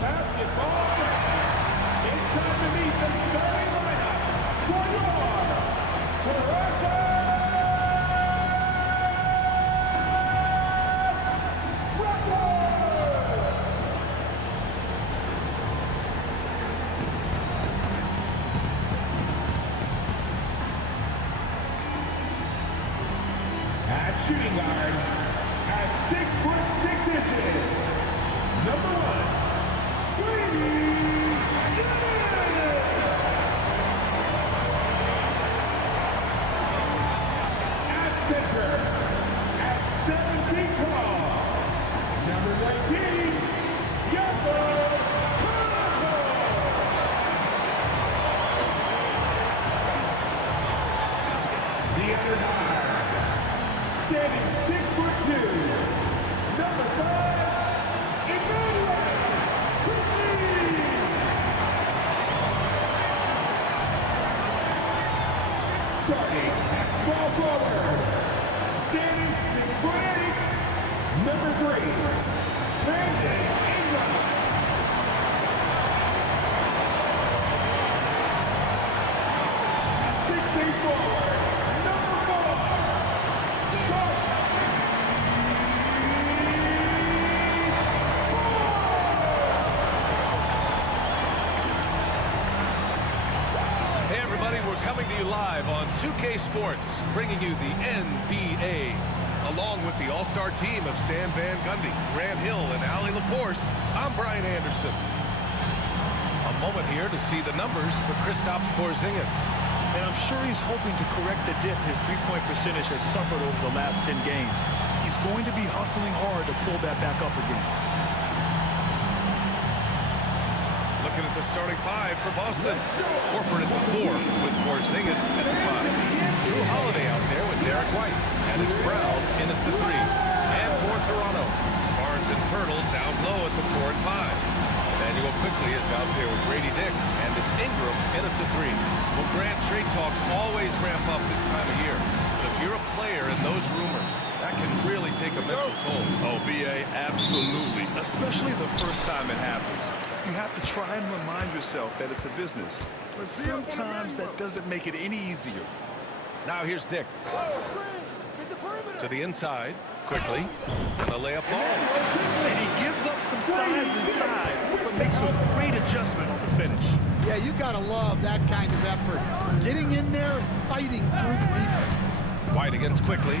Basketball Brandon. It's time to meet the starting lineup for your Toronto Raptors. At shooting guard, at 6'6", number 1, Brady Dick. At center, at 7 feet tall, number 19, Yoko Hanato. The other guard, standing 6'2", number 5, Emmanuel Quickly. Starting at small forward, standing 6'8", number 3, Brandon Ingram. 6'8" forward, number 4, Scott. Hey everybody, we're coming to you live on 2K Sports, bringing you the NBA. Along with the all-star team of Stan Van Gundy, Grant Hill, and Allie LaForce, I'm Brian Anderson. A moment here to see the numbers for Kristaps Porzingis. And I'm sure he's hoping to correct the dip his three-point percentage has suffered over the last 10 games. He's going to be hustling hard to pull that back up again. Looking at the starting five for Boston. Horford at the 4 with Porzingis at the 5. Drew Holiday out there with Derek White. And it's Brown in at the 3. And for Toronto, Barnes and Pirtle down low at the 4 and 5. Emmanuel Quickly is out there with Brady Dick. And it's Ingram in at the 3. Well, Grant, trade talks always ramp up this time of year. But if you're a player in those rumors, that can really take a mental toll. Oh, B.A., absolutely. Especially the first time it happens. You have to try and remind yourself that it's a business. But sometimes that doesn't make it any easier. Now here's Dick. To the inside, quickly, and the layup falls. And he gives up some size inside, but makes a great adjustment on the finish. Yeah, you gotta love that kind of effort. Getting in there and fighting through the defense. White against Quickly.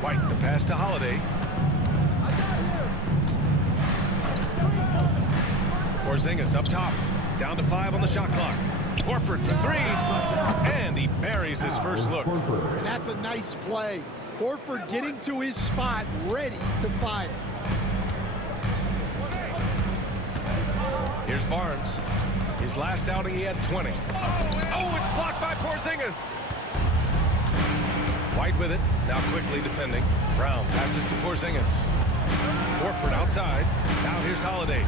White, the pass to Holiday. Porzingis up top. Down to 5 on the shot clock. Horford for 3. And he buries his first look. And that's a nice play. Horford getting to his spot, ready to fire. Here's Barnes. His last outing, he had 20. Oh, it's blocked by Porzingis. White with it. Now Quickly defending. Brown passes to Porzingis. Horford outside. Now here's Holiday.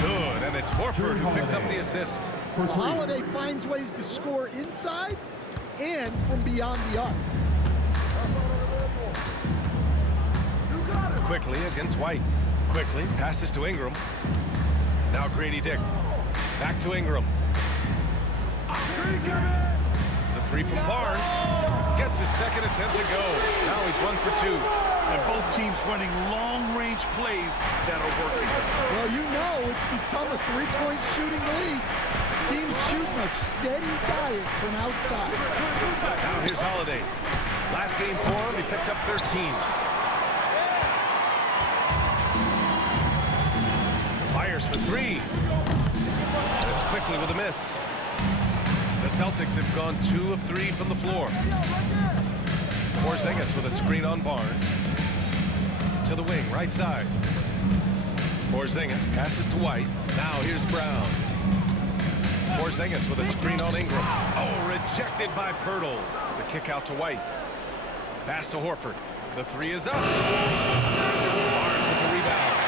Good, and it's Horford who picks up the assist. Holiday finds ways to score inside and from beyond the arc. Quickly against White. Quickly passes to Ingram. Now Grady Dick. Back to Ingram. The 3 from Barnes. Gets his second attempt to go. Now he's 1 for 2. And both teams running long-range plays that are working. Well, you know it's become a three-point shooting league. Teams shooting a steady diet from outside. Now here's Holiday. Last game for him, he picked up 13. Fires for 3. And it's Quickly with a miss. The Celtics have gone 2 of 3 from the floor. Porzingis with a screen on Barnes. To the wing, right side. Porzingis passes to White. Now here's Brown. Porzingis with a screen on Ingram. Oh, rejected by Pirtle. The kick out to White. Pass to Horford. The 3 is up. Barnes with the rebound.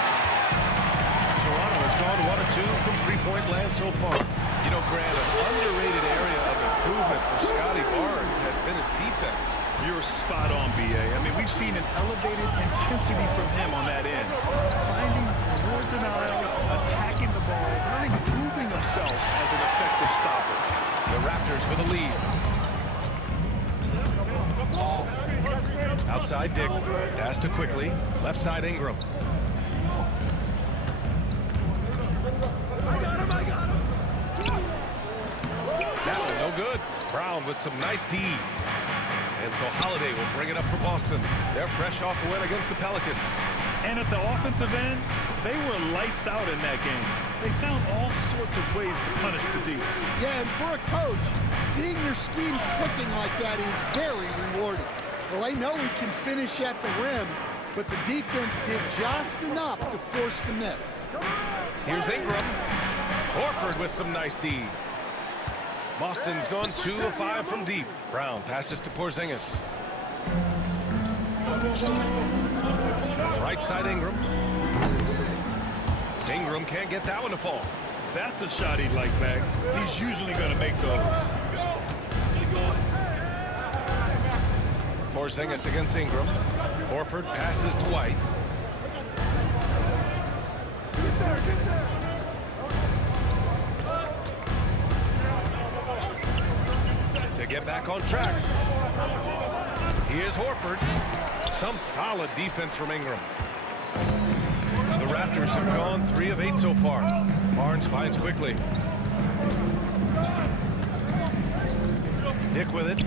Toronto has gone 1 of 2 from three-point land so far. You know, Grant, an underrated area of improvement for Scotty Barnes has been his defense. You're spot on, B.A. I mean, we've seen an elevated intensity from him on that end. Finding more denials, attacking the ball, really proving himself as an effective stopper. The Raptors with a lead. Outside Dick. Pass to Quickly. Left side Ingram. That one no good. Brown with some nice D. And so Holiday will bring it up for Boston. They're fresh off the win against the Pelicans. And at the offensive end, they were lights out in that game. They found all sorts of ways to punish the D. Yeah, and for a coach, seeing your schemes clicking like that is very rewarding. Well, I know we can finish at the rim, but the defense did just enough to force the miss. Here's Ingram. Horford with some nice D. Boston's gone 2 of 5 from deep. Brown passes to Porzingis. Right side Ingram. Ingram can't get that one to fall. That's a shot he'd like back. He's usually going to make those. Porzingis against Ingram. Horford passes to White. To get back on track. Here's Horford. Some solid defense from Ingram. The Raptors have gone 3 of 8 so far. Barnes finds Quickly. Dick with it.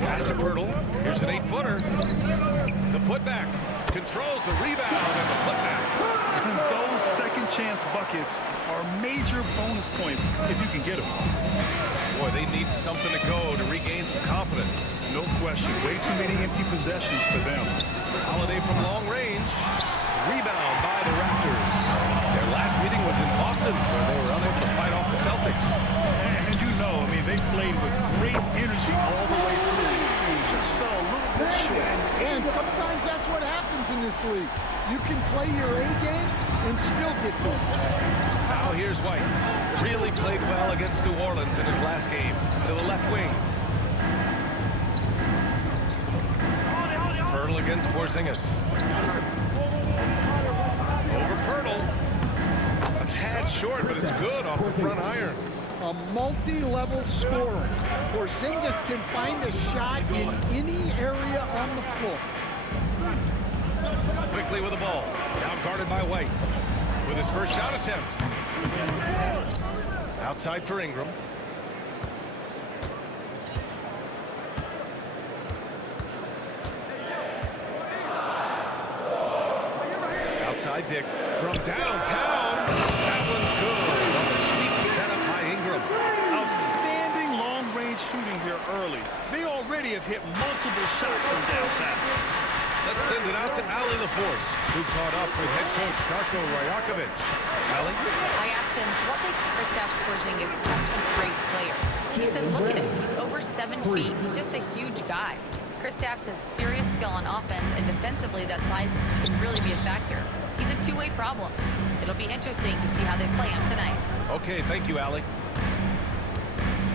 Pass to Pirtle. Here's an 8-footer. The putback. Controls the rebound and the putback. Those second chance buckets are major bonus points if you can get them. Boy, they need something to go to regain some confidence. No question. Way too many empty possessions for them. Holiday from long range. Rebound by the Raptors. Their last meeting was in Boston, where they were unable to fight off the Celtics. And you know, I mean, they played with great energy all the way through. Just fell a little bit short. And sometimes that's what happens in this league. You can play your A game and still get beat. Now here's White. Really played well against New Orleans in his last game. To the left wing. Pirtle against Porzingis. Over Pirtle. A tad short, but it's good off the front iron. A multi-level scorer. Porzingis can find a shot in any area on the floor. Quickly with the ball. Now guarded by White. With his first shot attempt. Outside for Ingram. Outside Dick. From downtown. That one's good. On the sweet setup by Ingram. Outstanding long-range shooting here early. They already have hit multiple shots from downtown. Let's send it out to Allie LaForce, who caught up with head coach Darko Rajakovic. Allie? I asked him, what makes Kristaps Porzingis such a great player? He said, look at him. He's over 7 feet. He's just a huge guy. Kristaps has serious skill on offense, and defensively, that size can really be a factor. He's a two-way problem. It'll be interesting to see how they play him tonight. Okay, thank you, Allie.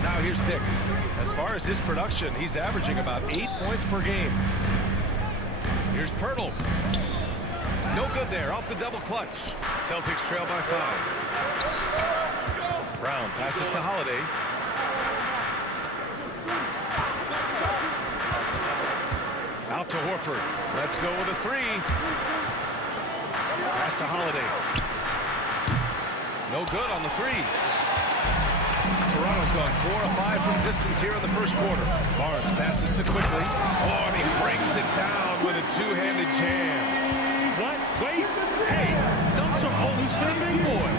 Now here's Dick. As far as his production, he's averaging about 8 points per game. Here's Pirtle. No good there, off the double clutch. Celtics trail by 5. Brown passes to Holiday. Out to Horford. Let's go with a 3. Pass to Holiday. No good on the 3. Toronto's gone 4 of 5 from distance here in the first quarter. Barnes passes to Quickly. Oh, and he brings it down with a two-handed jam. What? Wait. Hey, dunks are always for the big boys.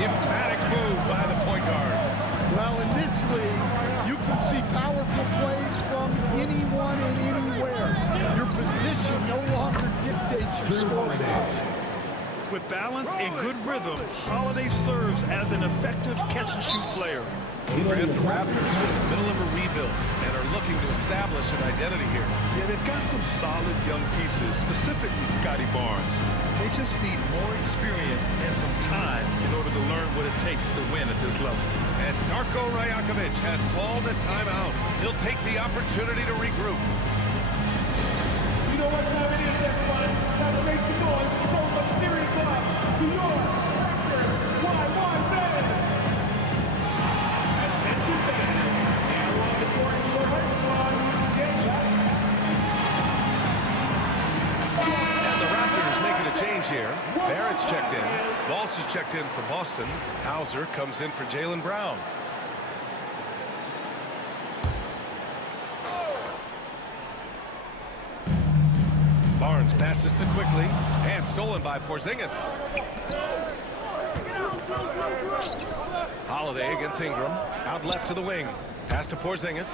Emphatic move by the point guard. Well, in this league, you can see powerful plays from anyone and anywhere. Your position no longer dictates your scoring options. With balance and good rhythm, Holiday serves as an effective catch-and-shoot player. The Raptors are in the middle of a rebuild and are looking to establish an identity here. Yeah, they've got some solid young pieces, specifically Scotty Barnes. They just need more experience and some time in order to learn what it takes to win at this level. And Darko Rajakovic has called a timeout. He'll take the opportunity to regroup. know what time it is, everyone. Time to make some noise and show some serious love to your Hector Y1Z. Attention fans. Now on the court for the first one. Get up. And the Raptors making a change here. Barrett's checked in. Walsh is checked in for Boston. Hauser comes in for Jaylen Brown. Barnes passes to Quickly, and stolen by Porzingis. Holiday against Ingram, out left to the wing. Pass to Porzingis.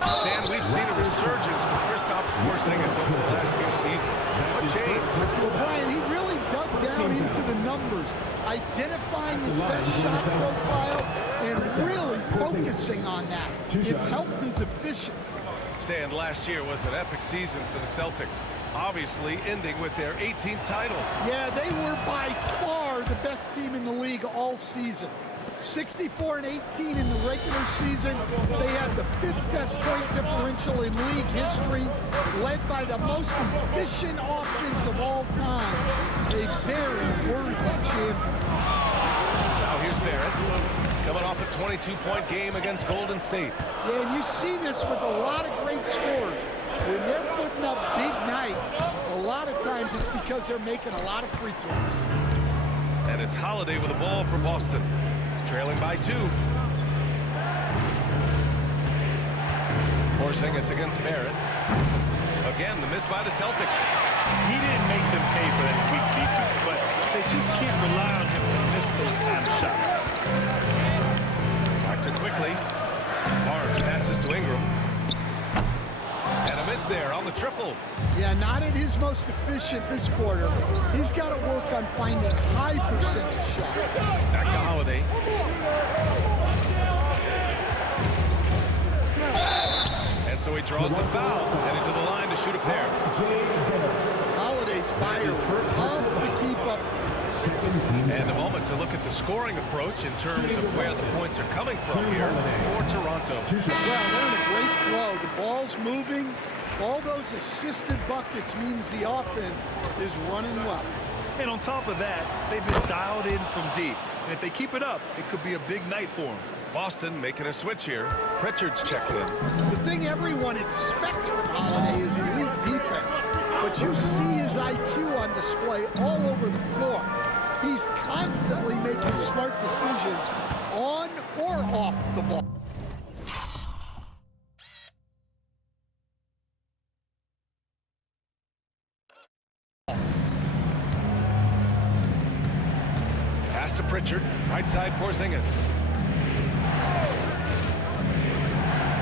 Stan, we've seen a resurgence for Kristaps Porzingis over the last few seasons. What changed? Well, Brian, he really dug down into the numbers, identifying his best shot profile and really focusing on that. It's helped his efficiency. Stan, last year was an epic season for the Celtics, obviously ending with their 18th title. Yeah, they were by far the best team in the league all season. 64-18 in the regular season. They had the 5th best point differential in league history, led by the most efficient offense of all time. A very worthy champion. Now here's Barrett, coming off a 22-point game against Golden State. Yeah, and you see this with a lot of great scores. When they're putting up big nights, a lot of times it's because they're making a lot of free throws. And it's Holiday with the ball for Boston. Trailing by 2. Porzingis against Barrett. Again, the miss by the Celtics. He didn't make them pay for that weak defense, but they just can't rely on him to miss those kind of shots. Back to Quickly. Barnes passes to Ingram. And a miss there on the triple. Yeah, not at his most efficient this quarter. He's got to work on finding high percentage shots. Back to Holiday. And so he draws the foul, heading to the line to shoot a pair. Holiday's fire tough to keep up. And a moment to look at the scoring approach in terms of where the points are coming from here for Toronto. Well, they're in a great flow. The ball's moving. All those assisted buckets means the offense is running well. And on top of that, they've been dialed in from deep. And if they keep it up, it could be a big night for them. Boston making a switch here. Pritchard's checked in. The thing everyone expects from Holiday is elite defense. But you see his IQ on display all over the floor. He's constantly making smart decisions on or off the ball. Pass to Pritchard, right side Porzingis.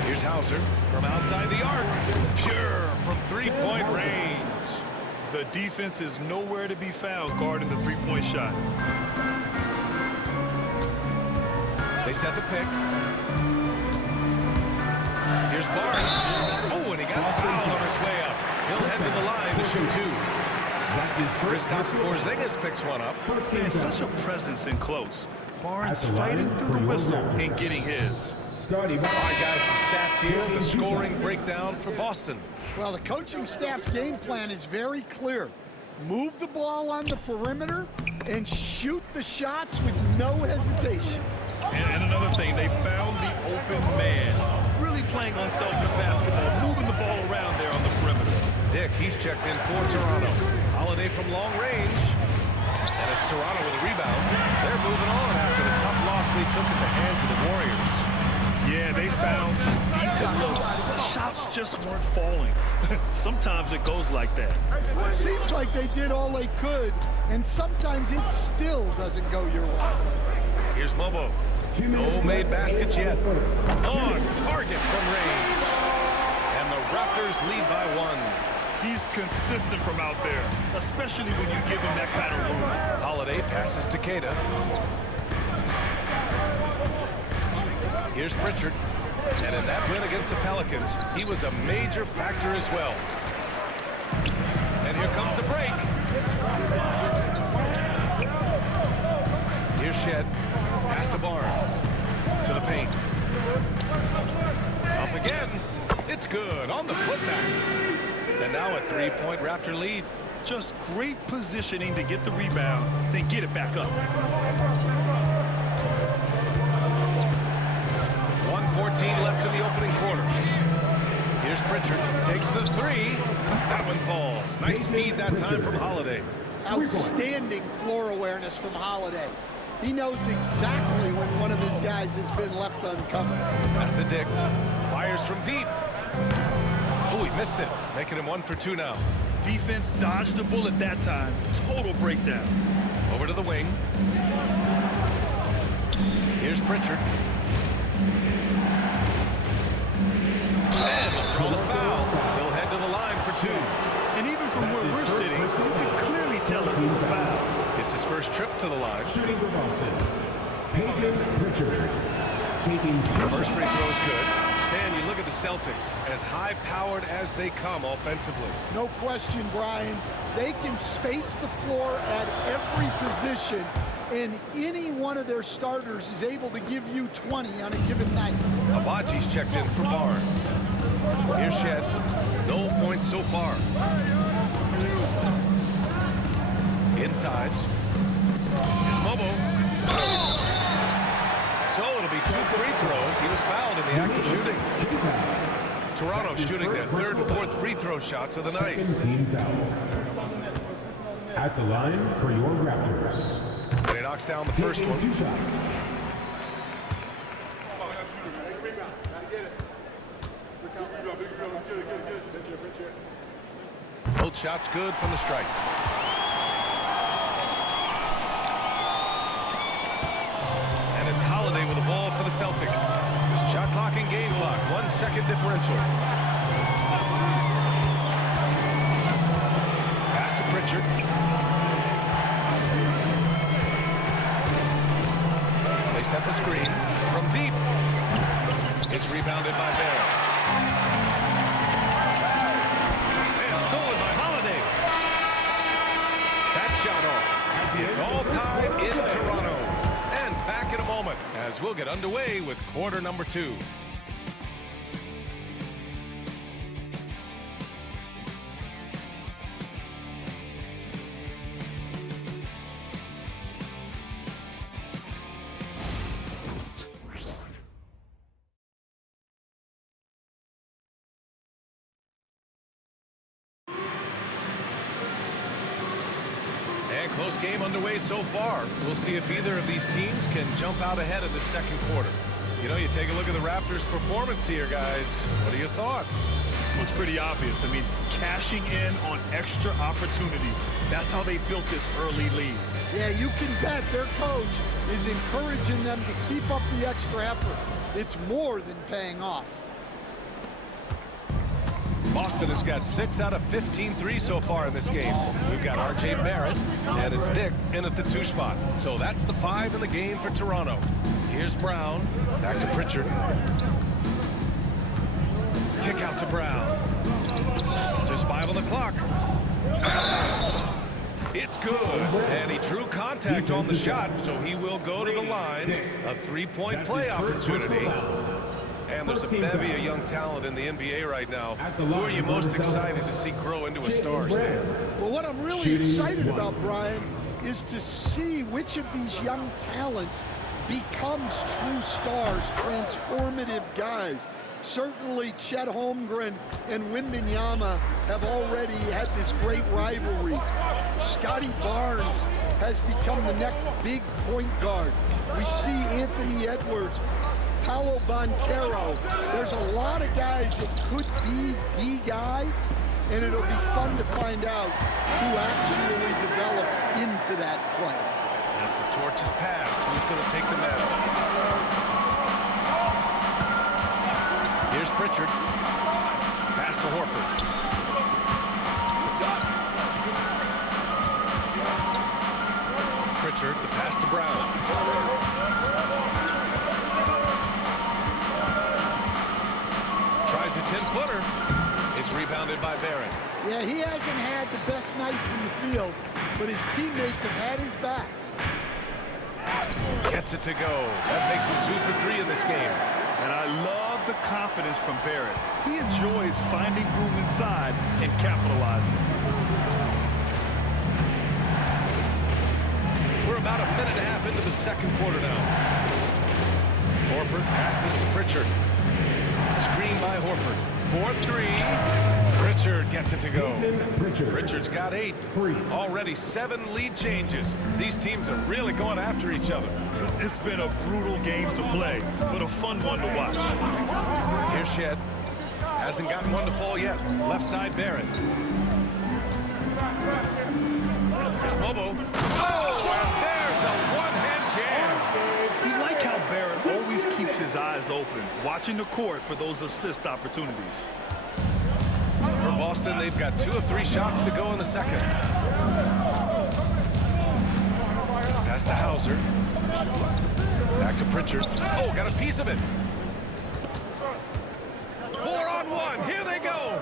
Here's Hauser from outside the arc. Pure from three-point range. The defense is nowhere to be found guarding the three-point shot. They set the pick. Here's Barnes. Oh, and he got fouled on his way up. He'll head to the line to shoot 2. Kristaps Porzingis picks one up. He has such a presence in close. Barnes fighting through the whistle and getting his. All right, guys, some stats here. The scoring breakdown for Boston. Well, the coaching staff's game plan is very clear. Move the ball on the perimeter and shoot the shots with no hesitation. And another thing, they found the open man. Really playing unselfish basketball, moving the ball around there on the perimeter. Dick, he's checked in for Toronto. Holiday from long range. And it's Toronto with a rebound. They're moving on after the tough loss they took at the hands of the Warriors. Yeah, they found some decent looks, but the shots just weren't falling. Sometimes it goes like that. It seems like they did all they could, and sometimes it still doesn't go your way. Here's Mobo. No made baskets yet. On target from range. And the Raptors lead by 1. He's consistent from out there, especially when you give him that kind of room. Holiday passes to Queta. Here's Pritchard. And in that win against the Pelicans, he was a major factor as well. And here comes the break. Here's Shed. Pass to Barnes. To the paint. Up again. It's good on the putback. And now a 3-point Raptor lead. Just great positioning to get the rebound, then get it back up. 1:14 left in the opening quarter. Here's Pritchard. Takes the three. That one falls. Nice feed that time from Holiday. Outstanding floor awareness from Holiday. He knows exactly when one of his guys has been left uncovered. Pass to Dick. Fires from deep. Oh, he missed it. Making him 1 for 2 now. Defense dodged a bullet that time. Total breakdown. Over to the wing. Here's Pritchard. And they'll draw the foul. He'll head to the line for 2. And even from where we're sitting, you can clearly tell it was a foul. It's his first trip to the line. Shooting for Boston, Peyton Pritchard. Taking First free throw is good. Stan, you look at the Celtics, as high-powered as they come offensively. No question, Brian. They can space the floor at every position, and any one of their starters is able to give you 20 on a given night. Abaji's checked in for Barnes. Here's Shed. No points so far. Inside. Here's Mobo. So it'll be 2 free throws. He was fouled in the act of shooting. Toronto shooting their 3rd and 4th free throw shots of the night. Team foul. At the line for your Raptors. And he knocks down the first Taking 2 one. shots. Both shots good from the stripe. And it's Holiday with the ball for the Celtics. Shot clock and game clock. 1 second differential. Pass to Pritchard. They set the screen from deep. It's rebounded by Barrett. And stolen by Holiday. That shot off. It's all tied in Toronto. And back in a moment as we'll get underway with quarter number 2. And close game underway so far. We'll see if either of these teams can jump out ahead in the second quarter. You know, you take a look at the Raptors' performance here, guys. What are your thoughts? Well, it's pretty obvious. I mean, cashing in on extra opportunities. That's how they built this early lead. Yeah, you can bet their coach is encouraging them to keep up the extra effort. It's more than paying off. Boston has got 6 out of 15 threes so far in this game. We've got R.J. Barrett and it's Dick in at the 2 spot. So that's the 5 in the game for Toronto. Here's Brown. Back to Pritchard. Kick out to Brown. Just 5 on the clock. It's good. And he drew contact on the shot, so he will go to the line. A 3-point play opportunity. And there's a bevy of young talent in the NBA right now. Who are you most excited to see grow into a star, Stan? Well, what I'm really excited about, Brian, is to see which of these young talents becomes true stars, transformative guys. Certainly, Chet Holmgren and Wembanyama have already had this great rivalry. Scotty Barnes has become the next big point guard. We see Anthony Edwards, Paolo Banchero. There's a lot of guys that could be the guy, and it'll be fun to find out who actually develops into that play. As the torch is passed, who's going to take the mantle? Here's Pritchard. Pass to Horford. Pritchard, the pass to Brown. Tries a 10-footer. It's rebounded by Barrett. Yeah, he hasn't had the best night from the field, but his teammates have had his back. Gets it to go. That makes him 2 for 3 in this game. And I love the confidence from Barrett. He enjoys finding room inside and capitalizing. We're about a minute and a half into the second quarter now. Horford passes to Pritchard. Screen by Horford. 4-3. Pritchard gets it to go. Pritchard's got 8. Already 7 lead changes. These teams are really going after each other. It's been a brutal game to play, but a fun one to watch. Here's Shed. Hasn't gotten one to fall yet. Left side Barrett. There's Mobo. Oh, and there's a one-hand jam. You like how Barrett always keeps his eyes open, watching the court for those assist opportunities. For Boston, they've got 2 of 3 shots to go in the second. Pass to Hauser. Back to Pritchard. Oh, got a piece of it. 4-on-1. Here they go.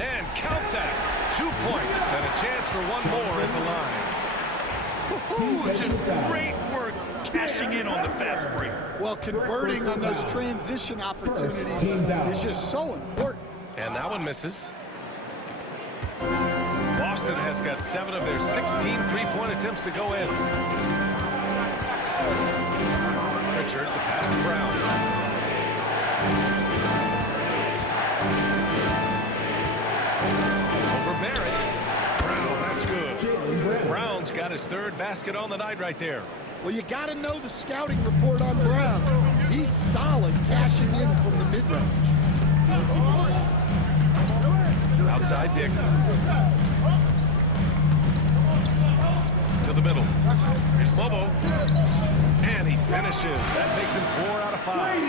And count that. 2 points and a chance for one more at the line. Just great work cashing in on the fast break. Well, converting on those transition opportunities is just so important. And that one misses. Boston has got 7 of their 16 three-point attempts to go in. Pritchard, the pass to Brown. Over Barrett. Brown, that's good. Brown's got his 3rd basket on the night right there. Well, you got to know the scouting report on Brown. He's solid cashing in from the mid-range. Outside Dick. To the middle. Here's Mobo. And he finishes. That makes him 4 out of 5.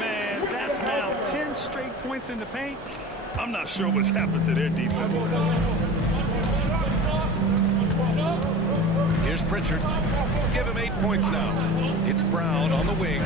Man, that's now 10 straight points in the paint. I'm not sure what's happened to their defense. Here's Pritchard. Give him 8 points now. It's Brown on the wing.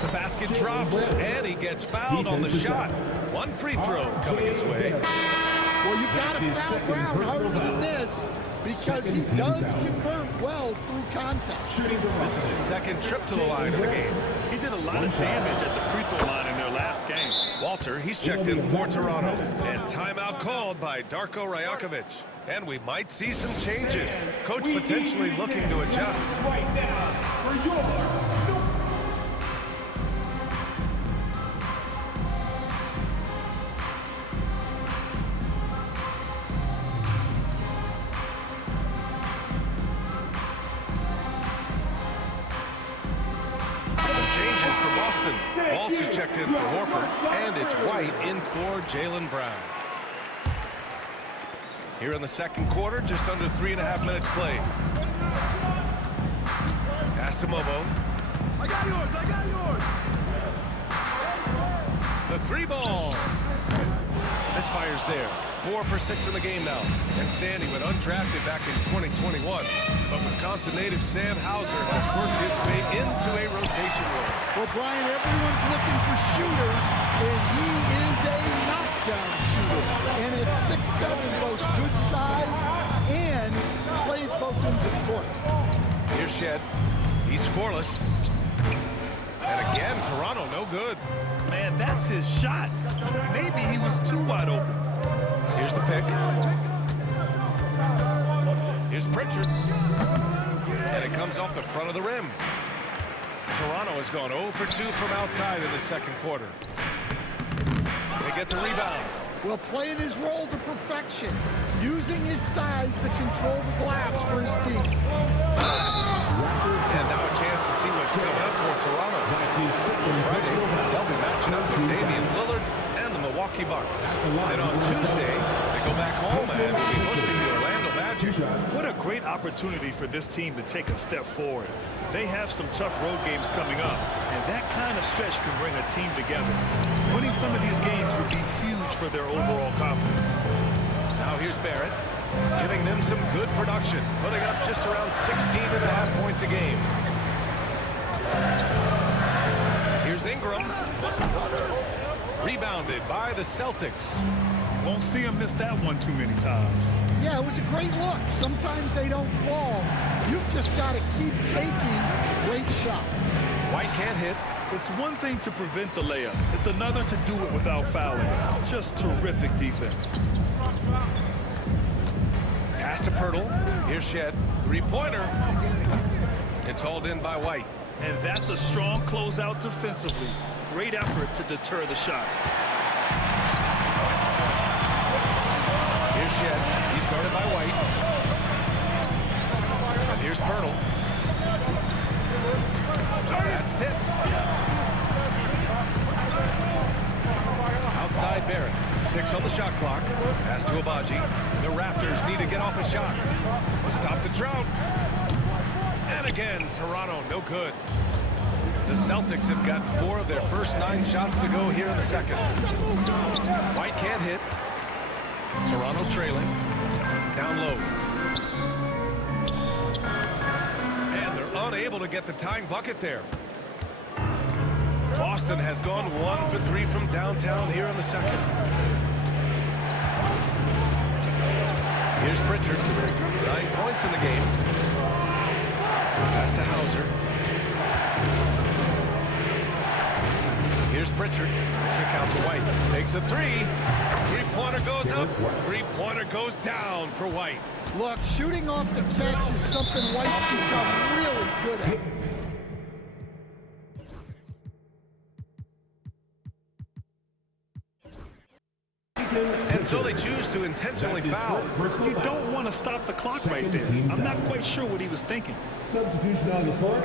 The basket drops, and he gets fouled on the shot. 1 free throw coming his way. Well, you got to foul Brown harder than this because he does convert well through contact. This is his 2nd trip to the line of the game. He did a lot of damage at the free throw line in their last game. Walter, he's checked in for Toronto. And timeout called by Darko Rajakovic. And we might see some changes. Coach potentially looking to adjust. Right now for your Also checked in for Horford, and it's White in for Jaylen Brown. Here in the second quarter, just under 3.5 minutes played. Pass to Mobo. I got yours, I got yours. The 3-ball. Misfires there. 4 for 6 in the game now. And Standing went undrafted back in 2021. But Wisconsin native Sam Hauser has worked his way into a rotation role. Well, Brian, everyone's looking for shooters, and he is a knockdown shooter. And at 6'7", both good size and plays both ends of the court. Here's Shed. He's scoreless. And again, Toronto no good. Man, that's his shot. Maybe he was too wide open. Here's the pick. Here's Pritchard. And it comes off the front of the rim. Toronto has gone 0 for 2 from outside in the second quarter. They get the rebound. Well, playing his role to perfection, using his size to control the glass for his team. And now a chance to see what's coming up for Toronto. Friday, they'll be matching up with Damian Lillard and the Milwaukee Bucks. Then on Tuesday, they go back home and will be hosting the Orlando Magic. What a great opportunity for this team to take a step forward. They have some tough road games coming up, and that kind of stretch can bring a team together. Winning some of these games would be huge for their overall confidence. Now here's Barrett, giving them some good production, putting up just around 16.5 points a game. Here's Ingram. Rebounded by the Celtics. Won't see him miss that one too many times. Yeah, it was a great look. Sometimes they don't fall. You've just got to keep taking great shots. White can't hit. It's one thing to prevent the layup. It's another to do it without fouling. Just terrific defense. Pass to Pirtle. Here's Shed. Three-pointer. It's hauled in by White. And that's a strong closeout defensively. Great effort to deter the shot. Here's Shed. He's guarded by White. And here's Pirtle. That's tipped. Outside Barrett. 6 on the shot clock. Pass to Abaji. The Raptors need to get off a shot to stop the drought. And again, Toronto, no good. The Celtics have gotten 4 of their first 9 shots to go here in the second. White can't hit. Toronto trailing. Down low. And they're unable to get the tying bucket there. Boston has gone 1 for 3 from downtown here in the second. Here's Pritchard. 9 points in the game. Pass to Hauser. Here's Pritchard. Kick out to White. Takes a 3. Three-pointer goes up. Three-pointer goes down for White. Look, shooting off the catch is something White's become really good at. And so they choose to intentionally foul. You don't want to stop the clock right there. I'm not quite sure what he was thinking. Substitution on the court.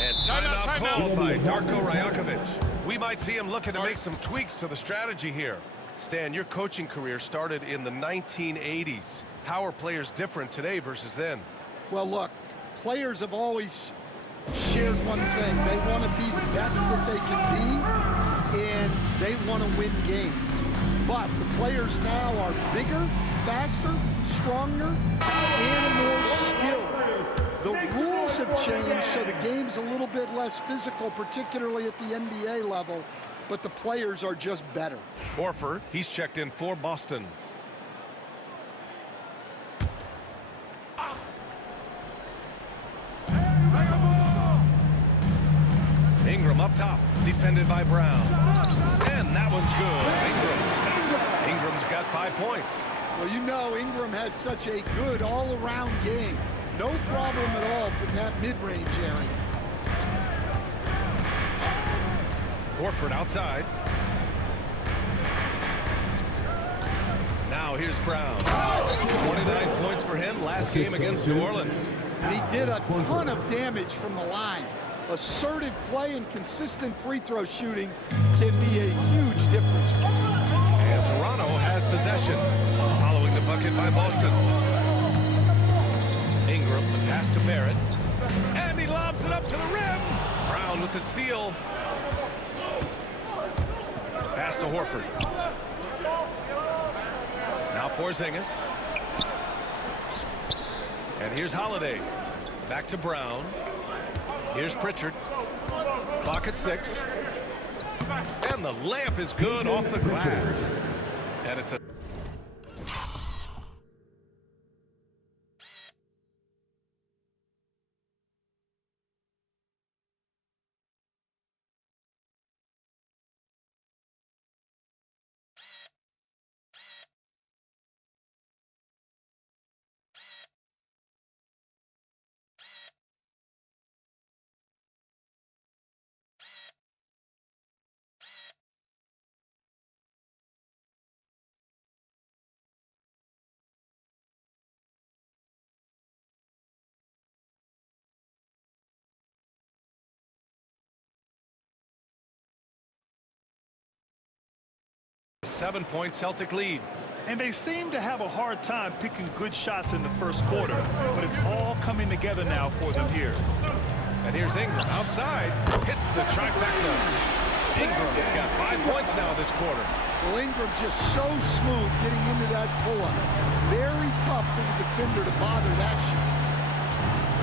And timeout called by Darko Rajakovic. We might see him looking to make some tweaks to the strategy here. Stan, your coaching career started in the 1980s. How are players different today versus then? Well, look, players have always shared one thing. They want to be the best that they can be, and they want to win games. But the players now are bigger, faster, stronger, and more skilled. The rules have changed, so the game's a little bit less physical, particularly at the NBA level, but the players are just better. Horford, he's checked in for Boston. Ingram up top, defended by Brown. And that one's good. Ingram's got 5 points. Well, you know Ingram has such a good all-around game. No problem at all from that mid-range area. Horford outside. Now here's Brown. 29 points for him last game against New Orleans. And he did a ton of damage from the line. Assertive play and consistent free throw shooting can be a huge difference. And Toronto has possession following the bucket by Boston. Ingram, the pass to Barrett. And he lobs it up to the rim. Brown with the steal. Pass to Horford. Now Porzingis. And here's Holiday. Back to Brown. Here's Pritchard. Clock at 6. And the layup is good off the glass. And it's a seven-point Celtic lead. And they seem to have a hard time picking good shots in the first quarter, but it's all coming together now for them here. And here's Ingram outside. Hits the trifecta. Ingram's got 5 points now this quarter. Well, Ingram's just so smooth getting into that pull-up. Very tough for the defender to bother that shot.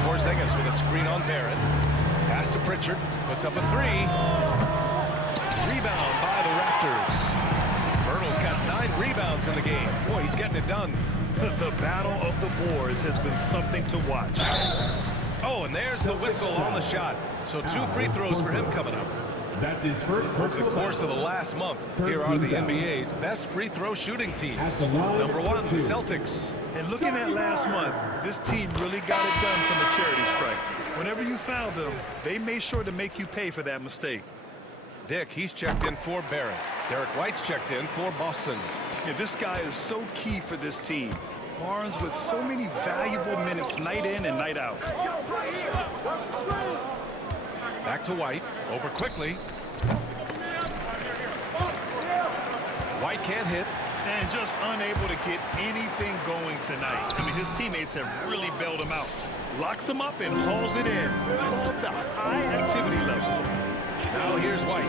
Porzingis with a screen on Barrett. Pass to Pritchard. Puts up a 3. Rebound by the Raptors. Raptors. Pirtle's got 9 rebounds in the game. Boy, he's getting it done. The battle of the boards has been something to watch. Oh, and there's the whistle on the shot. So 2 free throws for him coming up. That's his first Over the personal course of the foul. last month, here are the NBA's best free throw shooting teams. Number 1, the Celtics. And looking at last month, this team really got it done from the charity stripe. Whenever you fouled them, they made sure to make you pay for that mistake. Dick, he's checked in for Barrett. Derek White's checked in for Boston. Yeah, this guy is so key for this team. Barnes with so many valuable minutes night in and night out. Back to White. Over quickly. White can't hit. And just unable to get anything going tonight. I mean, his teammates have really bailed him out. Locks him up and hauls it in. Love the high activity level. Now here's White.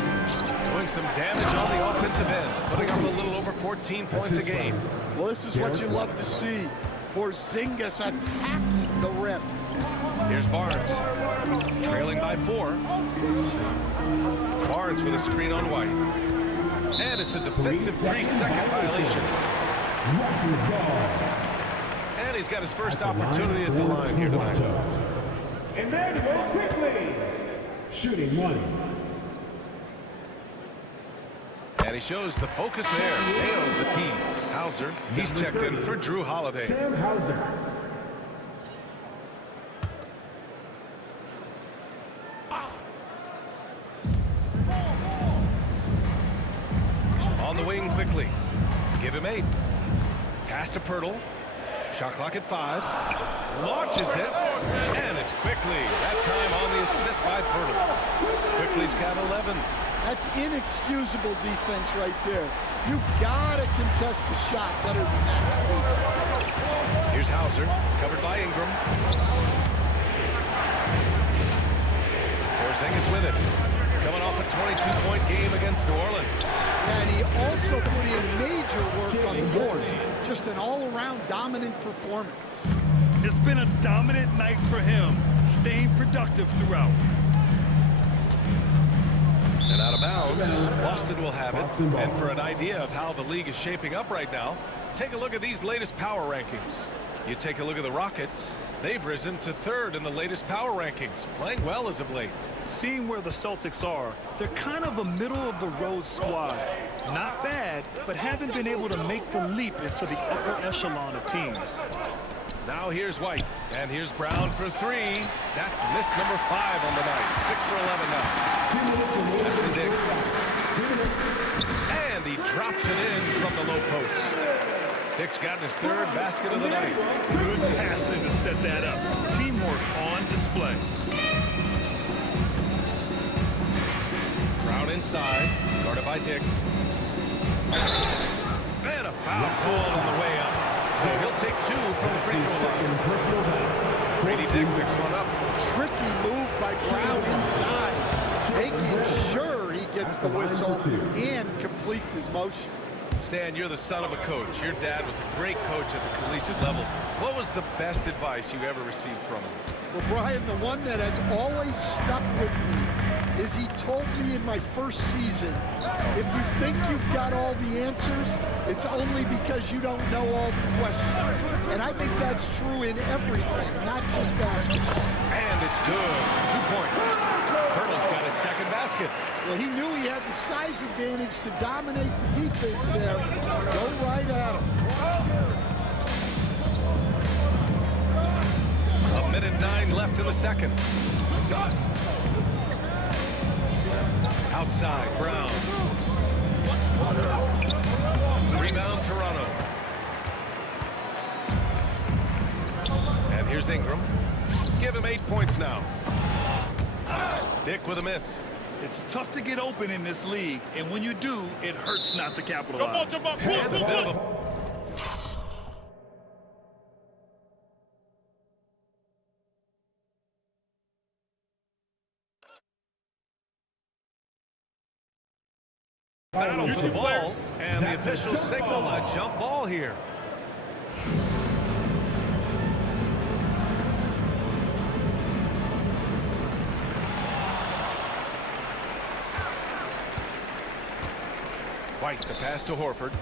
Doing some damage on the offensive end. Putting up a little over 14 points a game. Well, this is what you love to see. Porzingis attacking the rim. Here's Barnes. Trailing by 4. Barnes with a screen on White. And it's a defensive 3-second violation. And he's got his first opportunity at the line here tonight. Emmanuel quickly. Shooting 1. And he shows the focus there. Nails the tee. Hauser, he's checked in for Drew Holiday. Sam Hauser. On the wing quickly. Give him 8. Pass to Pirtle. Shot clock at 5. Launches it. And it's Quickly. That time on the assist by Pirtle. Quickly's got 11. That's inexcusable defense right there. You gotta contest the shot better than that. Here's Hauser, covered by Ingram. Porzingis with it. Coming off a 22-point game against New Orleans. And he also put in major work on the board. Just an all-around dominant performance. It's been a dominant night for him, staying productive throughout. And out of bounds, Boston will have it. And for an idea of how the league is shaping up right now, take a look at these latest power rankings. You take a look at the Rockets. They've risen to 3rd in the latest power rankings, playing well as of late. Seeing where the Celtics are, they're kind of a middle-of-the-road squad. Not bad, but haven't been able to make the leap into the upper echelon of teams. Now here's White, and here's Brown for 3. That's miss number 5 on the night. 6 for 11 now. That's to Dick. And he drops it in from the low post. Dick's gotten his 3rd basket of the night. Good passing to set that up. Teamwork on display. Brown inside, guarded by Dick. And a foul call on the way up. So he'll take 2 from the free throw line. Grady Dick picks one up. Tricky move by Brown inside, making sure he gets the whistle and completes his motion. Stan, you're the son of a coach. Your dad was a great coach at the collegiate level. What was the best advice you ever received from him? Well, Brian, the one that has always stuck with me is he told me in my first season, if you think you've got all the answers, it's only because you don't know all the questions. And I think that's true in everything, not just basketball. And it's good. 2 points. Pirtle's got his 2nd basket. Well, he knew he had the size advantage to dominate the defense there. Go right at him. A minute 9 left in the second. Outside, Brown. Rebound, Toronto. And here's Ingram. Give him 8 points now. Dick with a miss. It's tough to get open in this league, and when you do, it hurts not to capitalize. And a bit of a battle for the ball, and the officials signal a jump ball here. White, the pass to Horford.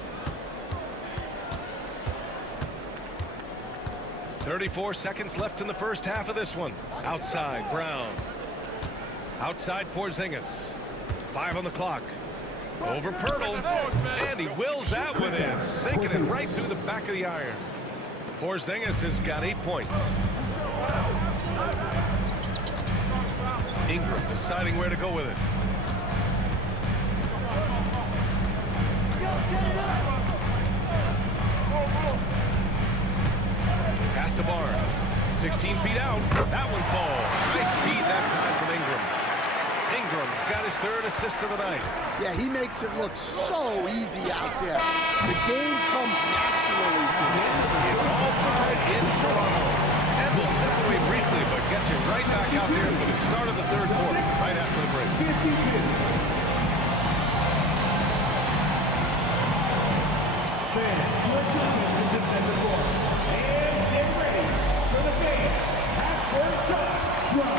34 seconds left in the first half of this one. Outside, Brown. Outside, Porzingis. 5 on the clock. Over Pirtle. And he wills that one in. Sinking it right through the back of the iron. Porzingis has got 8 points. Ingram deciding where to go with it. Pass to Barnes. 16 feet out. That one falls. Nice feed that time from Ingram. Ingram's got his 3rd assist of the night. Yeah, he makes it look so easy out there. The game comes naturally to him. It's all tied in Toronto. And we'll step away briefly, but get you right back out there for the start of the 3rd quarter, right after the break. 52. Fans, your team to descend the court. And get ready for the game. Half-court shot from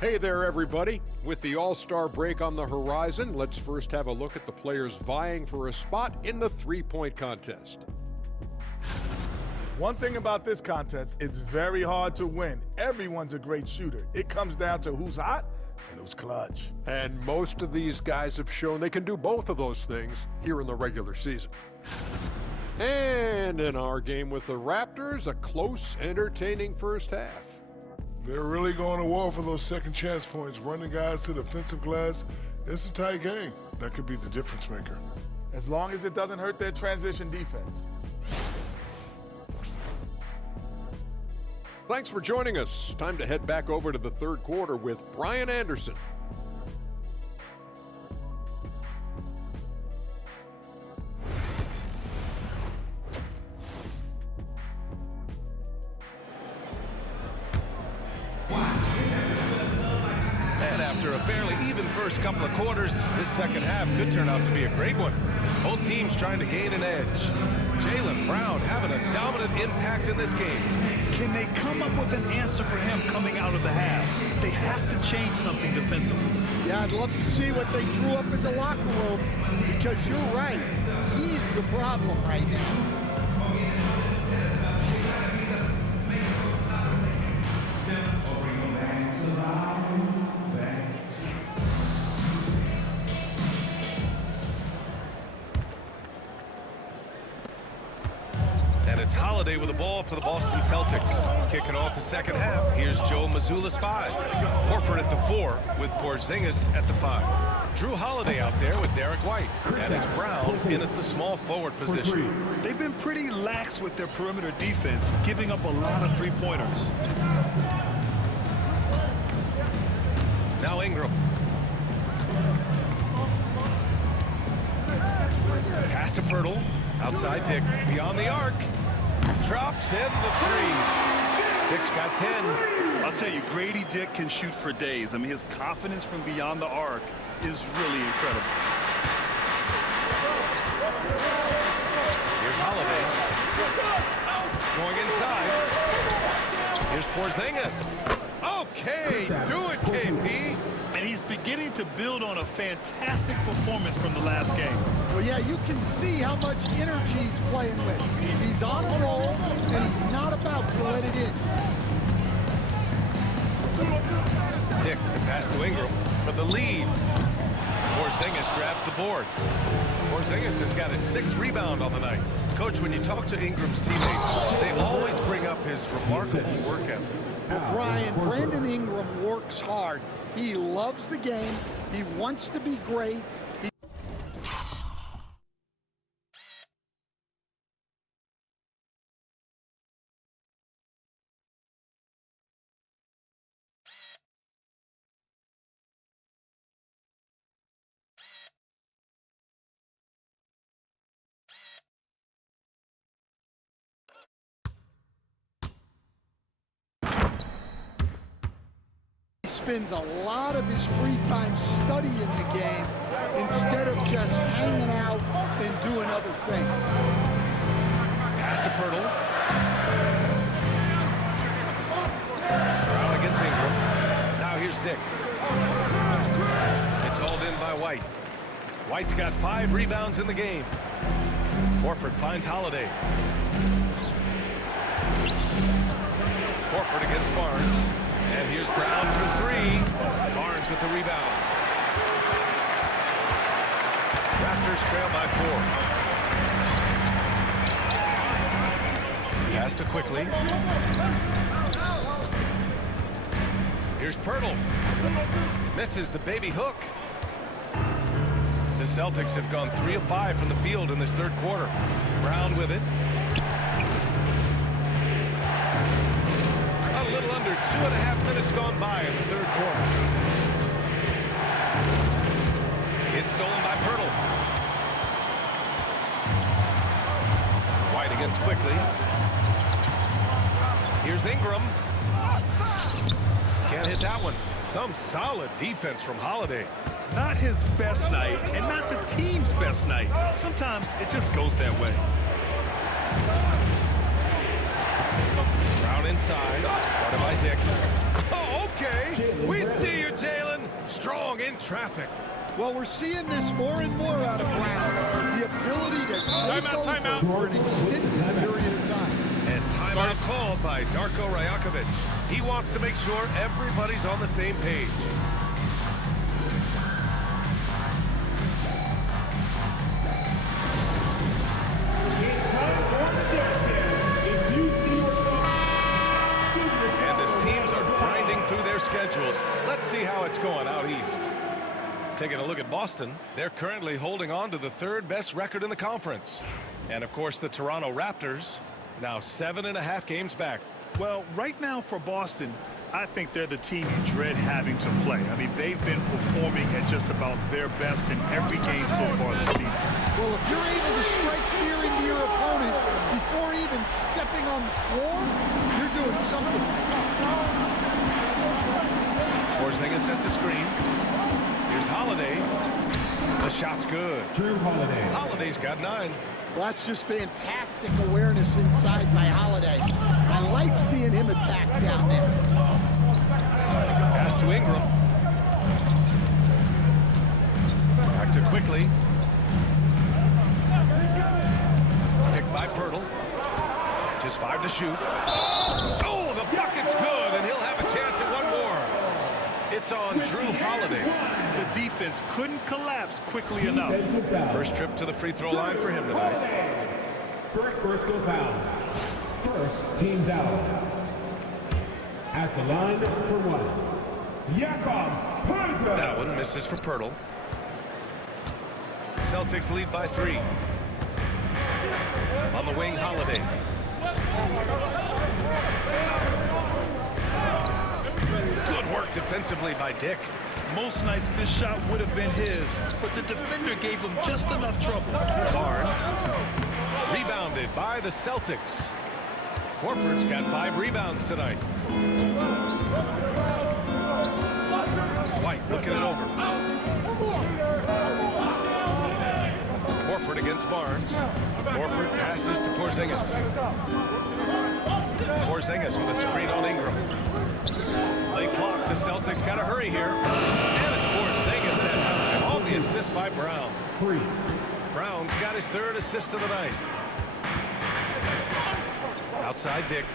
Hey there, everybody. With the All-Star break on the horizon, let's first have a look at the players vying for a spot in the three-point contest. One thing about this contest, it's very hard to win. Everyone's a great shooter. It comes down to who's hot and who's clutch. And most of these guys have shown they can do both of those things here in the regular season. And in our game with the Raptors, a close, entertaining first half. They're really going to war for those second chance points, running guys to the offensive glass. It's a tight game. That could be the difference maker. As long as it doesn't hurt their transition defense. Thanks for joining us. Time to head back over to the 3rd quarter with Brian Anderson. And after a fairly even first couple of quarters, this second half could turn out to be a great one. Both teams trying to gain an edge. Jaylen Brown having a dominant impact in this game. Can they come up with an answer for him coming out of the half? They have to change something defensively. Yeah, I'd love to see what they drew up in the locker room, because you're right. He's the problem right now. And it's Holiday with the ball for the Boston Celtics. Kicking off the second half, here's Joe Mazzulla's 5. Horford at the 4 with Porzingis at the 5. Drew Holiday out there with Derek White. And it's Brown in at the small forward position. They've been pretty lax with their perimeter defense, giving up a lot of three-pointers. Now Ingram. Pass to Pirtle. Outside Dick. Beyond the arc. Drops in the 3. Dick's got 10. I'll tell you, Grady Dick can shoot for days. I mean, his confidence from beyond the arc is really incredible. Here's Holiday. Going inside. Here's Porzingis. Okay, do it, KP. And he's beginning to build on a fantastic performance from the last game. Well, yeah, you can see how much energy he's playing with. He's on a roll, and he's not about to let it in. Dick, the pass to Ingram for the lead. Porzingis grabs the board. Porzingis has got his 6th rebound on the night. Coach, when you talk to Ingram's teammates, they always bring up his remarkable work ethic. Well, Brian, Brandon Ingram works hard. He loves the game. He wants to be great. spends a lot of his free time studying the game instead of just hanging out and doing other things. Pass to Pirtle. Brown against Ingram. Now here's Dick. It's hauled in by White. White's got 5 rebounds in the game. Horford finds Holiday. Horford against Barnes. And here's Brown for 3. Barnes with the rebound. Raptors trail by 4. Pass to Quickly. Here's Pirtle. Misses the baby hook. The Celtics have gone 3 of 5 from the field in this third quarter. Brown with it. A little under 2.5 minutes gone by in the third quarter. It's stolen by Pirtle. White against Quickly. Here's Ingram. Can't hit that one. Some solid defense from Holiday. Not his best night, and not the team's best night. Sometimes it just goes that way. Brown inside. Guarded by Dick. Oh, okay. We see you, Jalen. Strong in traffic. Well, we're seeing this more and more out of Brown. The ability to take over for an extended period of time. And timeout called by Darko Rajakovic. He wants to make sure everybody's on the same page. And as teams are grinding through their schedules, let's see how it's going out east. Taking a look at Boston, they're currently holding on to the 3rd best record in the conference. And of course the Toronto Raptors, now 7.5 games back. Well, right now for Boston, I think they're the team you dread having to play. I mean, they've been performing at just about their best in every game so far this season. Well, if you're able to strike fear into your opponent before even stepping on the floor, you're doing something. Porzingis sets a screen. Here's Holiday. The shot's good. Drew Holiday. Holiday's got 9. Well, that's just fantastic awareness inside by Holiday. I like seeing him attack down there. Pass to Ingram. Back to Quickly. Picked by Pirtle. Just 5 to shoot. Oh, the bucket's good, and he'll have a chance at one more. It's on Drew Holiday. The defense couldn't collapse quickly enough. First trip to the free throw line for him tonight. First personal foul. First team foul. At the line for 1. Jakob Poeltl. That one misses for Pirtle. Celtics lead by 3. On the wing, Holiday. Good work defensively by Dick. Most nights this shot would have been his, but the defender gave him just enough trouble. Barnes. Rebounded by the Celtics. Horford's got 5 rebounds tonight. White looking it over. Horford against Barnes. Horford passes to Porzingis. Porzingis with a screen on Ingram. Late clock, the Celtics got to hurry here. And it's Porzingis that time. On the assist by Brown. 3. Brown's got his 3rd assist of the night. Outside Dick.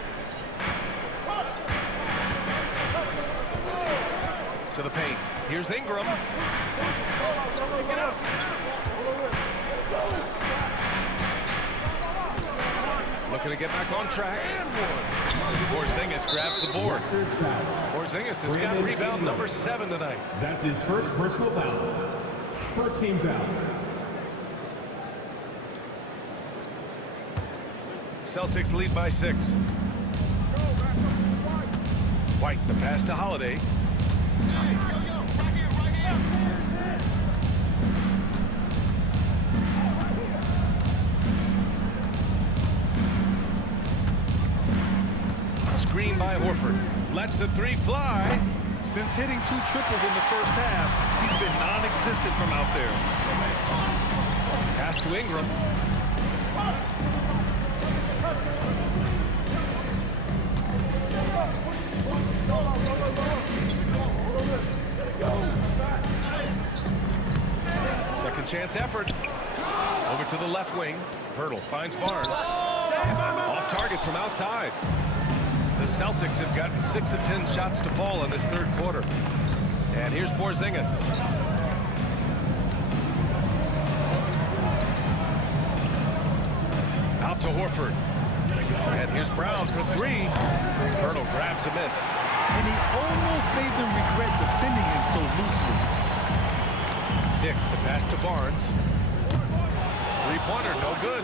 To the paint. Here's Ingram. Looking to get back on track. Porzingis grabs the board. Porzingis has got rebound number 7 tonight. That's his first personal foul. First team foul. Celtics lead by 6. White, the pass to Holiday. Screen by Horford. Lets the 3 fly. Since hitting 2 triples in the first half, he's been non-existent from out there. Pass to Ingram. Second chance effort. Over to the left wing. Pirtle finds Barnes. Off target from outside. The Celtics have gotten 6 of 10 shots to fall in this third quarter. And here's Porzingis. Out to Horford. And here's Brown for 3. Pirtle grabs a miss. And he almost made them regret defending him so loosely. Dick, the pass to Barnes. 3-pointer, no good.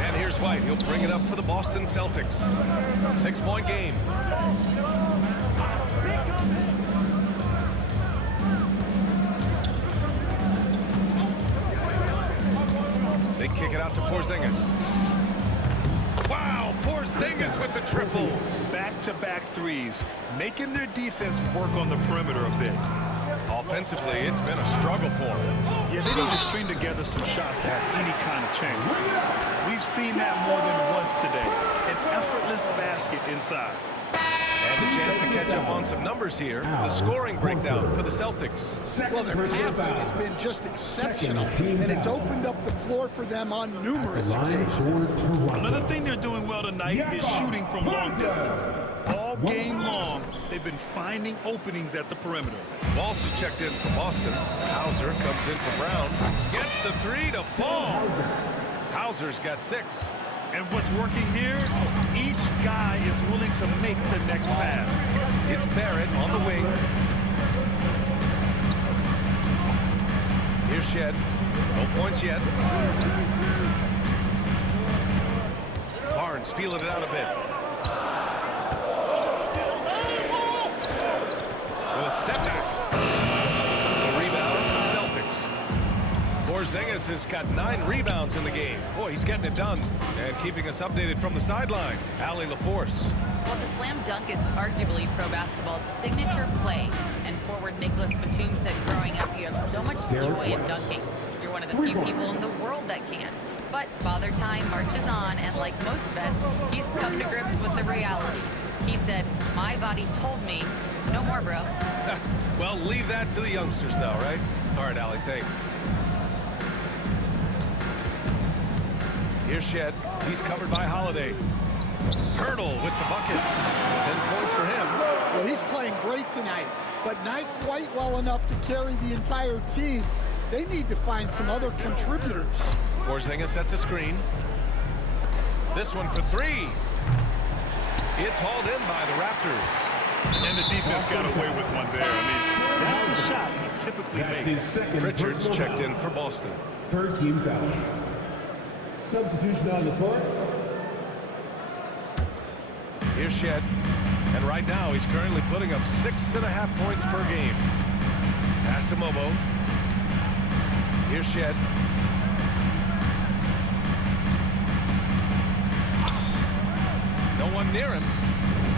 And here's White. He'll bring it up for the Boston Celtics. 6-point game. They kick it out to Porzingis. Wow, Porzingis with the triples. Back-to-back threes, making their defense work on the perimeter a bit. Offensively, it's been a struggle for them. Yeah, they need to string together some shots to have any kind of chance. We've seen that more than once today. An effortless basket inside. And a chance to catch up on some numbers here. The scoring breakdown for the Celtics. Well, their passing has been just exceptional, and it's opened up the floor for them on numerous occasions. Another thing they're doing well tonight is shooting from long distance. All game long, they've been finding openings at the perimeter. Walsh has checked in for Boston. Hauser comes in for Brown. Gets the 3 to fall. Hauser's got 6. And what's working here? Each guy is willing to make the next pass. It's Barrett on the wing. Here's Shed. No points yet. Barnes feeling it out a bit. With a step back. The rebound for the Celtics. Porzingis has got 9 rebounds in the game. Boy, he's getting it done. And keeping us updated from the sideline, Allie LaForce. Well, the slam dunk is arguably pro basketball's signature play. And forward Nicholas Batum said growing up, you have so much joy in dunking. You're one of the few people in the world that can. But Father Time marches on, and like most vets, he's come to grips with the reality. He said, my body told me, no more, bro. Well, leave that to the youngsters now, right? All right, Allie, thanks. Here's Shed. He's covered by Holiday. Pirtle with the bucket. 10 points for him. Well, he's playing great tonight, but not quite well enough to carry the entire team. They need to find some other contributors. Porzingis sets a screen. This one for 3. It's hauled in by the Raptors. And the defense got away with one there. I mean, that's a shot he typically makes. Richards checked in for Boston. Third team foul. Substitution on the court. Here's Shed. And right now, he's currently putting up 6.5 points per game. Pass to Mobo. Here's Shed. No one near him.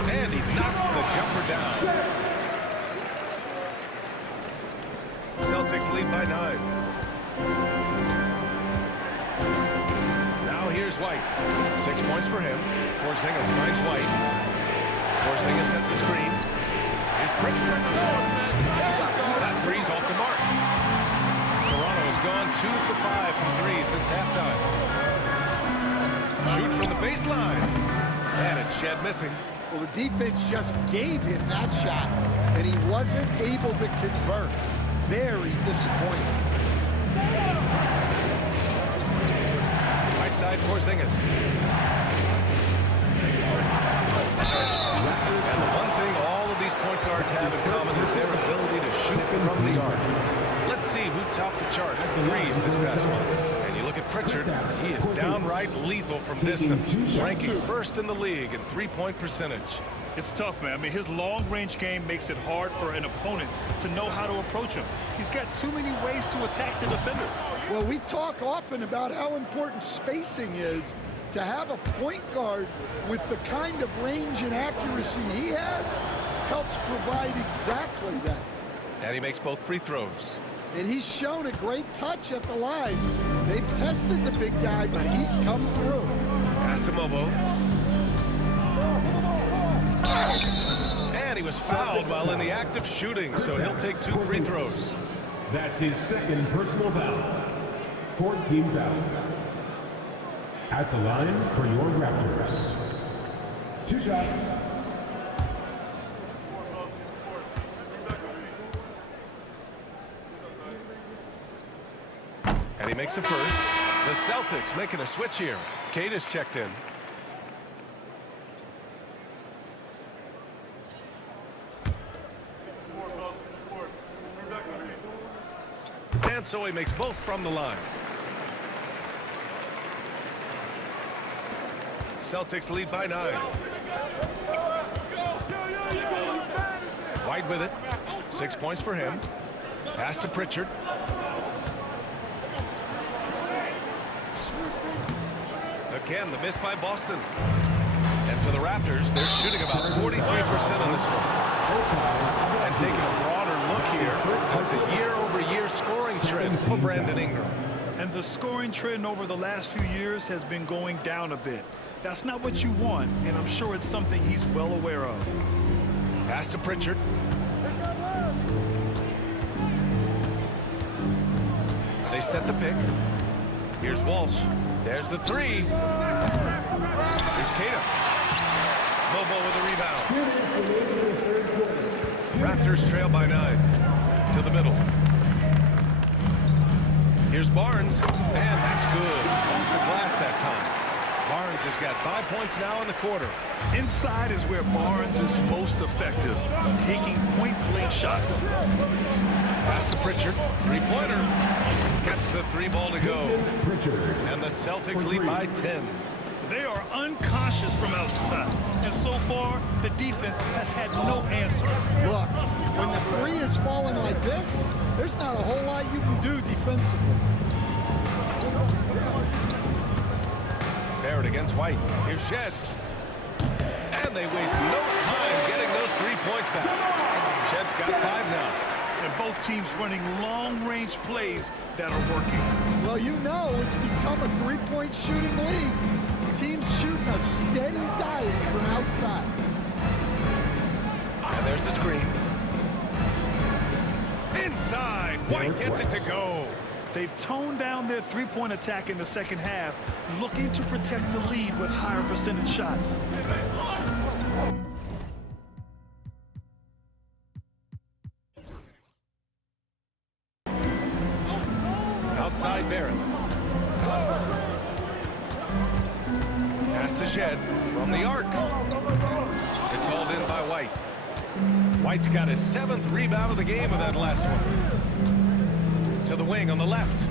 And he knocks the jumper down. Celtics lead by 9. Now here's White. 6 points for him. Porzingis finds White. Porzingis sets a screen. Here's Pritchard. That three's off the mark. Toronto has gone 2 for 5 from 3 since halftime. Shoot from the baseline. And it's Shed missing. Well, the defense just gave him that shot, and he wasn't able to convert. Very disappointing. Right side, Porzingis. And the one thing all of these point guards have in common is their ability to shoot from the arc. Let's see who topped the chart for threes this past month. And you look at Pritchard, he is downright lethal from distance, ranking first in the league in three-point percentage. It's tough, man. I mean, his long-range game makes it hard for an opponent to know how to approach him. He's got too many ways to attack the defender. Well, we talk often about how important spacing is. To have a point guard with the kind of range and accuracy he has, helps provide exactly that. And he makes both free throws. And he's shown a great touch at the line. They've tested the big guy, but he's come through. Pass to Mobo. And he was fouled while in the act of shooting, so he'll take 2 free throws. That's his second personal foul. 14 foul. At the line for your Raptors. 2 shots. And he makes the first. The Celtics making a switch here. Cade is checked in. And so he makes both from the line. Celtics lead by 9. White with it. 6 points for him. Pass to Pritchard. Again, the miss by Boston. And for the Raptors, they're shooting about 43% on this one. And taking a broader look here at the year-over-year scoring trend for Brandon Ingram. And the scoring trend over the last few years has been going down a bit. That's not what you want, and I'm sure it's something he's well aware of. Pass to Pritchard. They set the pick. Here's Walsh. There's the 3. Here's Cada. Mobo with a rebound. Raptors trail by 9. To the middle. Here's Barnes. And that's good. Off the glass that time. Barnes has got 5 points now in the quarter. Inside is where Barnes is most effective, taking point-blank shots. Pass to Pritchard. 3-pointer. Gets the 3 ball to go. And the Celtics lead by 10. They are uncautious from outside, and so far, the defense has had no answer. Look, when the 3 is falling like this, there's not a whole lot you can do defensively. Barrett against White. Here's Shed. And they waste no time getting those 3 points back. Shed's got 5 now. And both teams running long-range plays that are working. Well, you know it's become a 3-point shooting league. Teams shooting a steady diet from outside. And there's the screen. Inside. White gets it to go. They've toned down their three-point attack in the second half, looking to protect the lead with higher percentage shots. Outside Barrett. Pass to Shed from the arc. It's hauled in by White. White's got his 7th rebound of the game with that last one. To the wing on the left.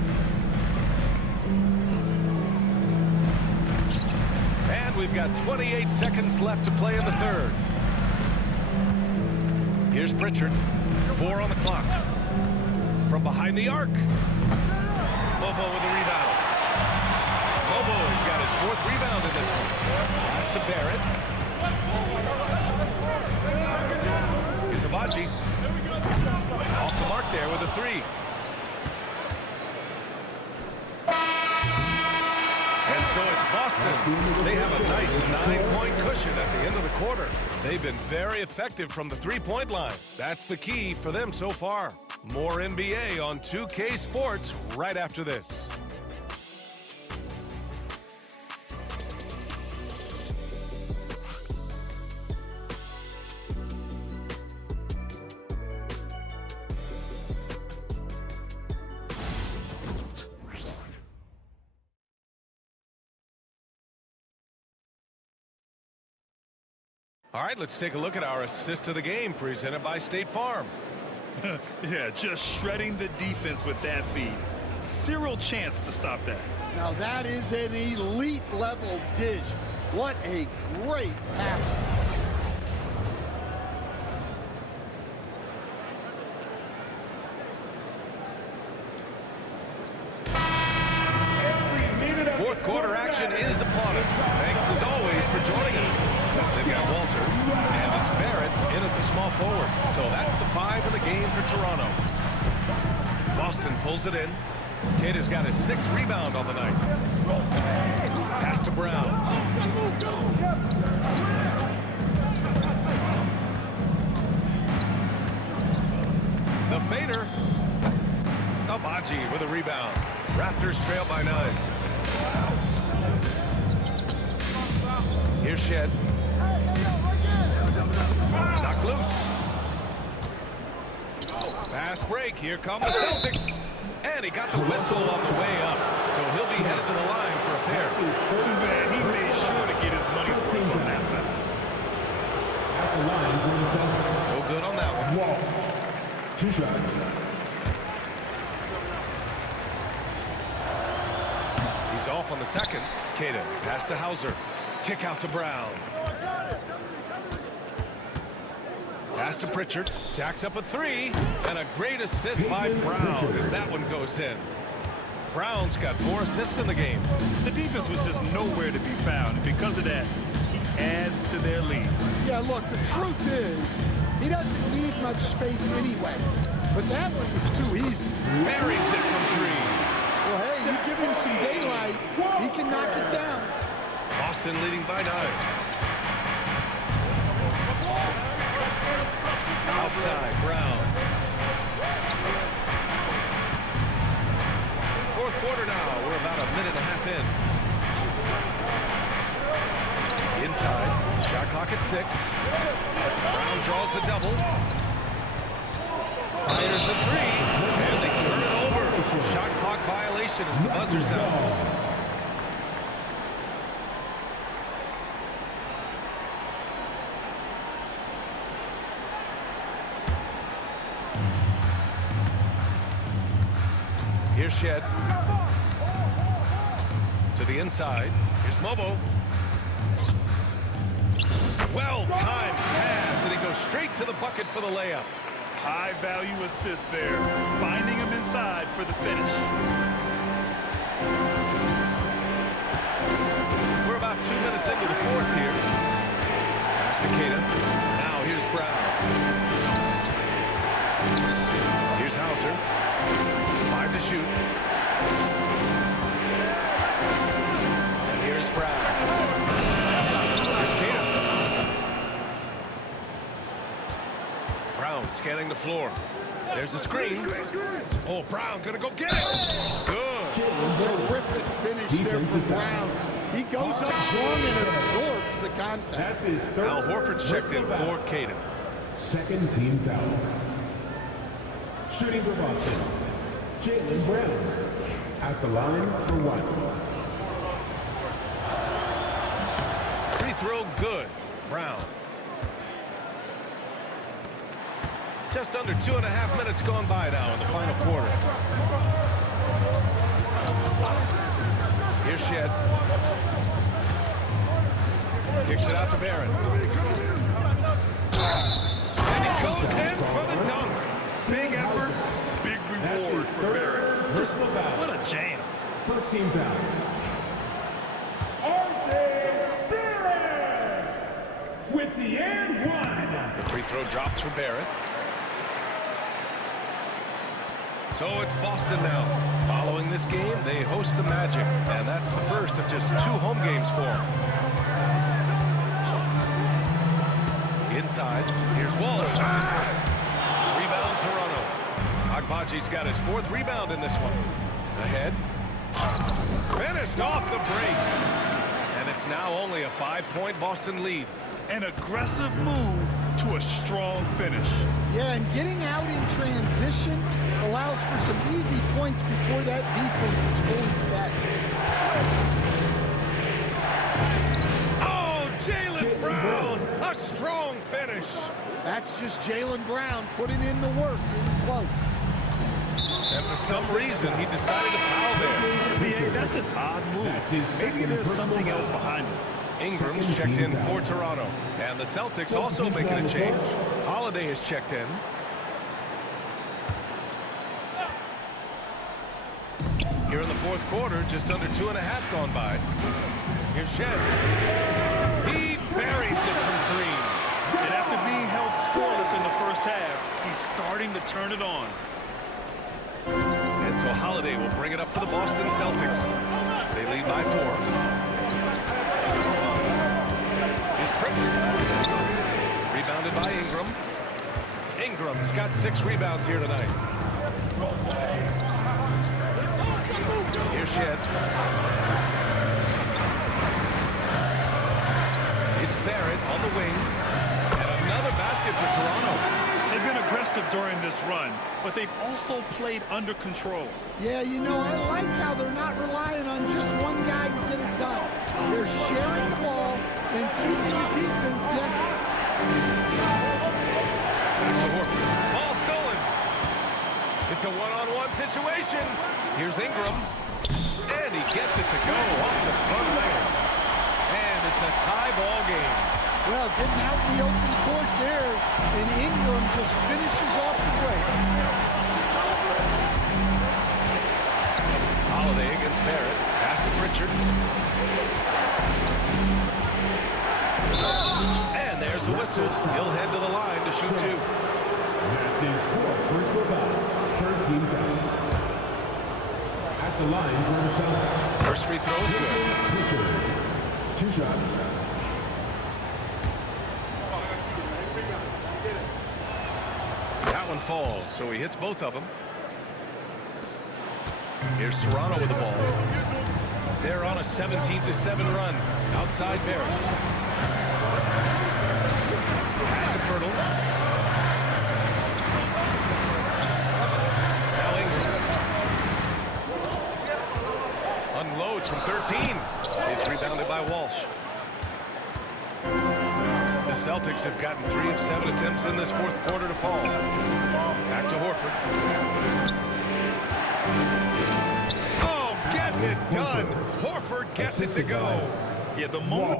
And we've got 28 seconds left to play in the third. Here's Pritchard. 4 on the clock. From behind the arc. Mobo with the rebound. Mobo has got his 4th rebound in this one. Pass to Barrett. Here's Abaji. Off the mark there with a 3. And so it's Boston. They have a nice 9-point cushion at the end of the quarter. They've been very effective from the 3-point line. That's the key for them so far. More NBA on 2K Sports right after this. All right, let's take a look at our assist of the game presented by State Farm. Yeah, just shredding the defense with that feed. Zero chance to stop that. Now that is an elite level dish. What a great pass. Fourth quarter action is upon us. Thanks as always for joining us. They've got Walter, and it's Barrett in at the small ball forward. So that's the 5 in the game for Toronto. Boston pulls it in. Kidd has got his 6th rebound on the night. Pass to Brown. The fader. Agbaji with a rebound. Raptors trail by 9. Here's Shed. Knocked loose. Fast break. Here come the Celtics. And he got the whistle on the way up. So he'll be headed to the line for a pair. Man, he made sure to get his money's worth on that foul. At the line for the Celtics. No good on that one. Wall. 2 shots. He's off on the second. Queta pass to Hauser. Kick out to Brown. Pass to Pritchard. Jacks up a 3. And a great assist by Brown as that one goes in. Brown's got 4 assists in the game. The defense was just nowhere to be found. And because of that, he adds to their lead. Yeah, look, the truth is, he doesn't need much space anyway. But that one was too easy. Buries it from 3. Well, hey, you give him some daylight, he can knock it down. Boston leading by 9. Outside, Brown. 4th quarter now. We're about a minute and a half in. Inside. Shot clock at 6. Brown draws the double. Fires the 3. And they turn it over. Shot clock violation as the buzzer sounds. Here's Shed. To the inside. Here's Mobo. Well-timed pass, and he goes straight to the bucket for the layup. High-value assist there. Finding him inside for the finish. We're about 2 minutes into the 4th here. Pass to Queta. Now here's Brown. Here's Hauser. 5 to shoot. And here's Brown. Here's Queta. Brown scanning the floor. There's a screen. Oh, Brown gonna go get it. Good. Terrific finish there for Brown. He goes up strong and absorbs the contact. That's his 3rd. Al Horford's checked in for Queta. 2nd team foul. Shooting for Boston. Jaylen Brown. At the line for 1. Free throw good. Brown. Just under 2.5 minutes gone by now in the final quarter. Here's Shed. Kicks it out to Barrett. And he goes in for the dunk. Big effort, big reward for Barrett. Personal foul. What a jam. 1st team foul. RJ Barrett with the and 1. The free throw drops for Barrett. So it's Boston now. Following this game, they host the Magic, and that's the first of just 2 home games for them. Inside, here's Walsh. Rebound Toronto. Agbaji's got his 4th rebound in this one. Ahead. Finished off the break. And it's now only a 5-point Boston lead. An aggressive move to a strong finish. Yeah, and getting out in transition allows for some easy points before that defense is fully set. Oh, Jaylen Brown, a strong finish. That's just Jaylen Brown putting in the work in close. And for some reason, he decided to foul there. Yeah, that's an odd move. Maybe there's something else behind it. Ingram's checked in for Toronto. And the Celtics also making a change. Holiday is checked in. Here in the 4th quarter, just under 2.5 gone by. Here's Shed. He buries it from 3. And after being held scoreless in starting to turn it on. And so Holiday will bring it up for the Boston Celtics. They lead by 4. Here's Pritchard. Rebounded by Ingram. Ingram's got 6 rebounds here tonight. Here's Shed. It's Barrett on the wing. And another basket for Toronto. They've been aggressive during this run, but they've also played under control. Yeah, you know, I like how they're not relying on just one guy to get it done. They're sharing the ball and keeping the defense guessing. Back to Horford. Ball stolen. It's a one-on-one situation. Here's Ingram. And he gets it to go off the front leg. And it's a tie ball game. Well, getting out in the open court there, and Ingram just finishes off the break. Holiday against Barrett. Pass to Pritchard. And there's a whistle. He'll head to the line to shoot 2. That's his 4th personal foul. 3rd team foul. At the line for the Celtics. First free throw is good. Pritchard. 2 shots. That one falls, so he hits both of them. Here's Toronto with the ball. They're on a 17-7 run. Outside Barrett. Pass to Pirtle. Now Ingram. Unloads from 13. It's rebounded by Walsh. The Celtics have gotten 3 of 7 attempts in this 4th quarter to fall. Back to Horford. Oh, getting it done. Horford gets it to go. Yeah, the moment.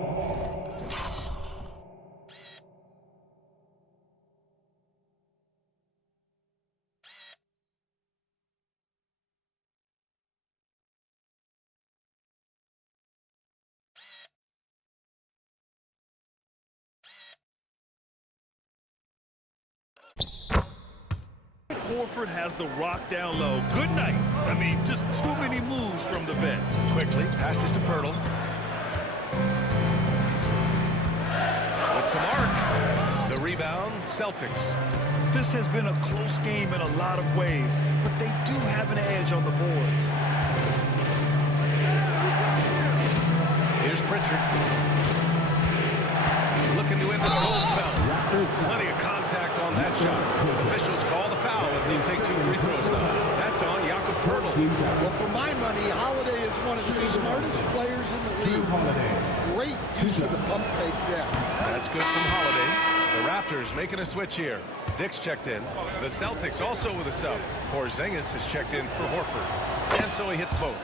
Horford has the rock down low. Good night. I mean, just too many moves from the bench. Quickly passes to Pirtle. What's the mark? The rebound, Celtics. This has been a close game in a lot of ways, but they do have an edge on the boards. Here's Pritchard. Looking to end this cold spell. Plenty of contact on that shot. Officials call the foul as they take 2 free throws now. That's on Jakob Pirtle. Well, for my money, Holiday is one of the smartest players in the league. Great use of the pump fake there. That's good from Holiday. The Raptors making a switch here. Dick's checked in. The Celtics also with a sub. Porzingis has checked in for Horford. And so he hits both.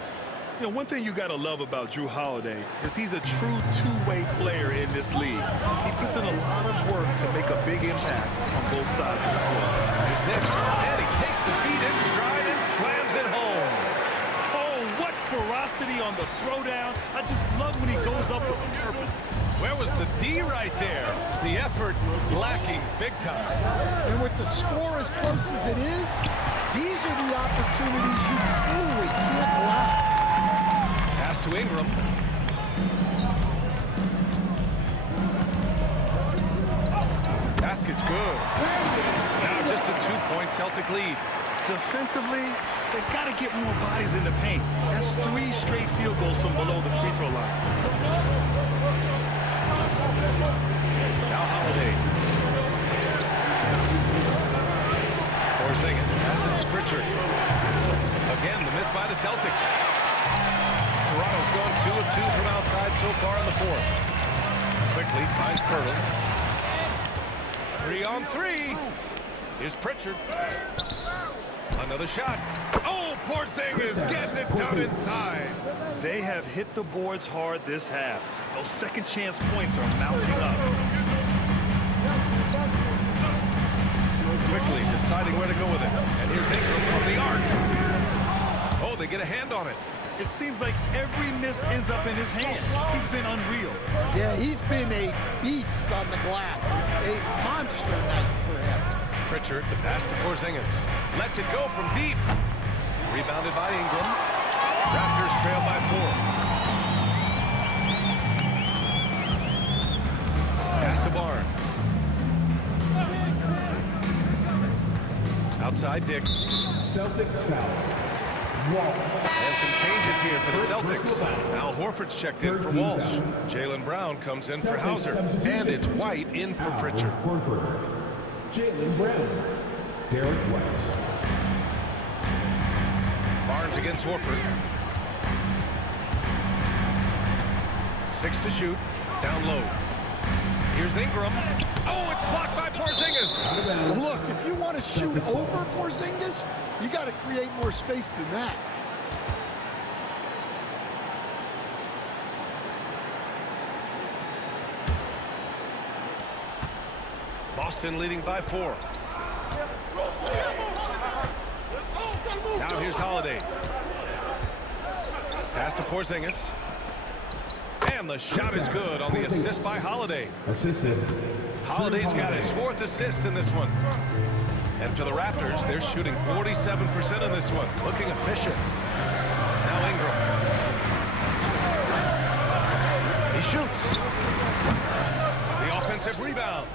You know, one thing you got to love about Jrue Holiday is he's a true two-way player in this league. He puts in a lot of work to make a big impact on both sides of the floor. Here's Dick. And he takes the feet in stride and slams it home. Oh, what ferocity on the throwdown. I just love when he goes up with purpose. Where was the D right there? The effort lacking big time. And with the score as close as it is, these are the opportunities you truly can't allow. Pass to Ingram. Basket's good. Now just a 2-point Celtic lead. Defensively, they've got to get more bodies in the paint. That's 3 straight field goals from below the free throw line. Now Holiday. Porzingis passes to Pritchard. Again, the miss by the Celtics. Toronto's gone 2 of 2 from outside so far in the 4th. Quickly finds Pirtle. 3 on 3. Here's Pritchard. Another shot. Oh, Porzingis getting it down inside. They have hit the boards hard this half. Those second chance points are mounting up. Quickly deciding where to go with it. And here's Ingram from the arc. Oh, they get a hand on it. It seems like every miss ends up in his hands. He's been unreal. Yeah, he's been a beast on the glass. A monster night for him. Pritchard, the pass to Porzingis. Lets it go from deep. Rebounded by Ingram. Raptors trail by 4. Pass to Barnes. Outside Dick. Celtics foul. Walsh. And some changes here for the Celtics. Al Horford's checked in for Walsh. Jaylen Brown comes in for Hauser. And it's White in for Al Pritchard. Horford. Jaylen Brown. Derek White. Barnes against Horford. 6 to shoot. Down low. Here's Ingram. Oh, it's blocked by Porzingis. Look, if you want to shoot over Porzingis, you got to create more space than that. Boston leading by 4. Now here's Holiday. Pass to Porzingis. And the shot is good on the assist by Holiday. Assisted. Holiday's got his 4th assist in this one. And for the Raptors, they're shooting 47% in this one. Looking efficient. Now Ingram. He shoots. The offensive rebound.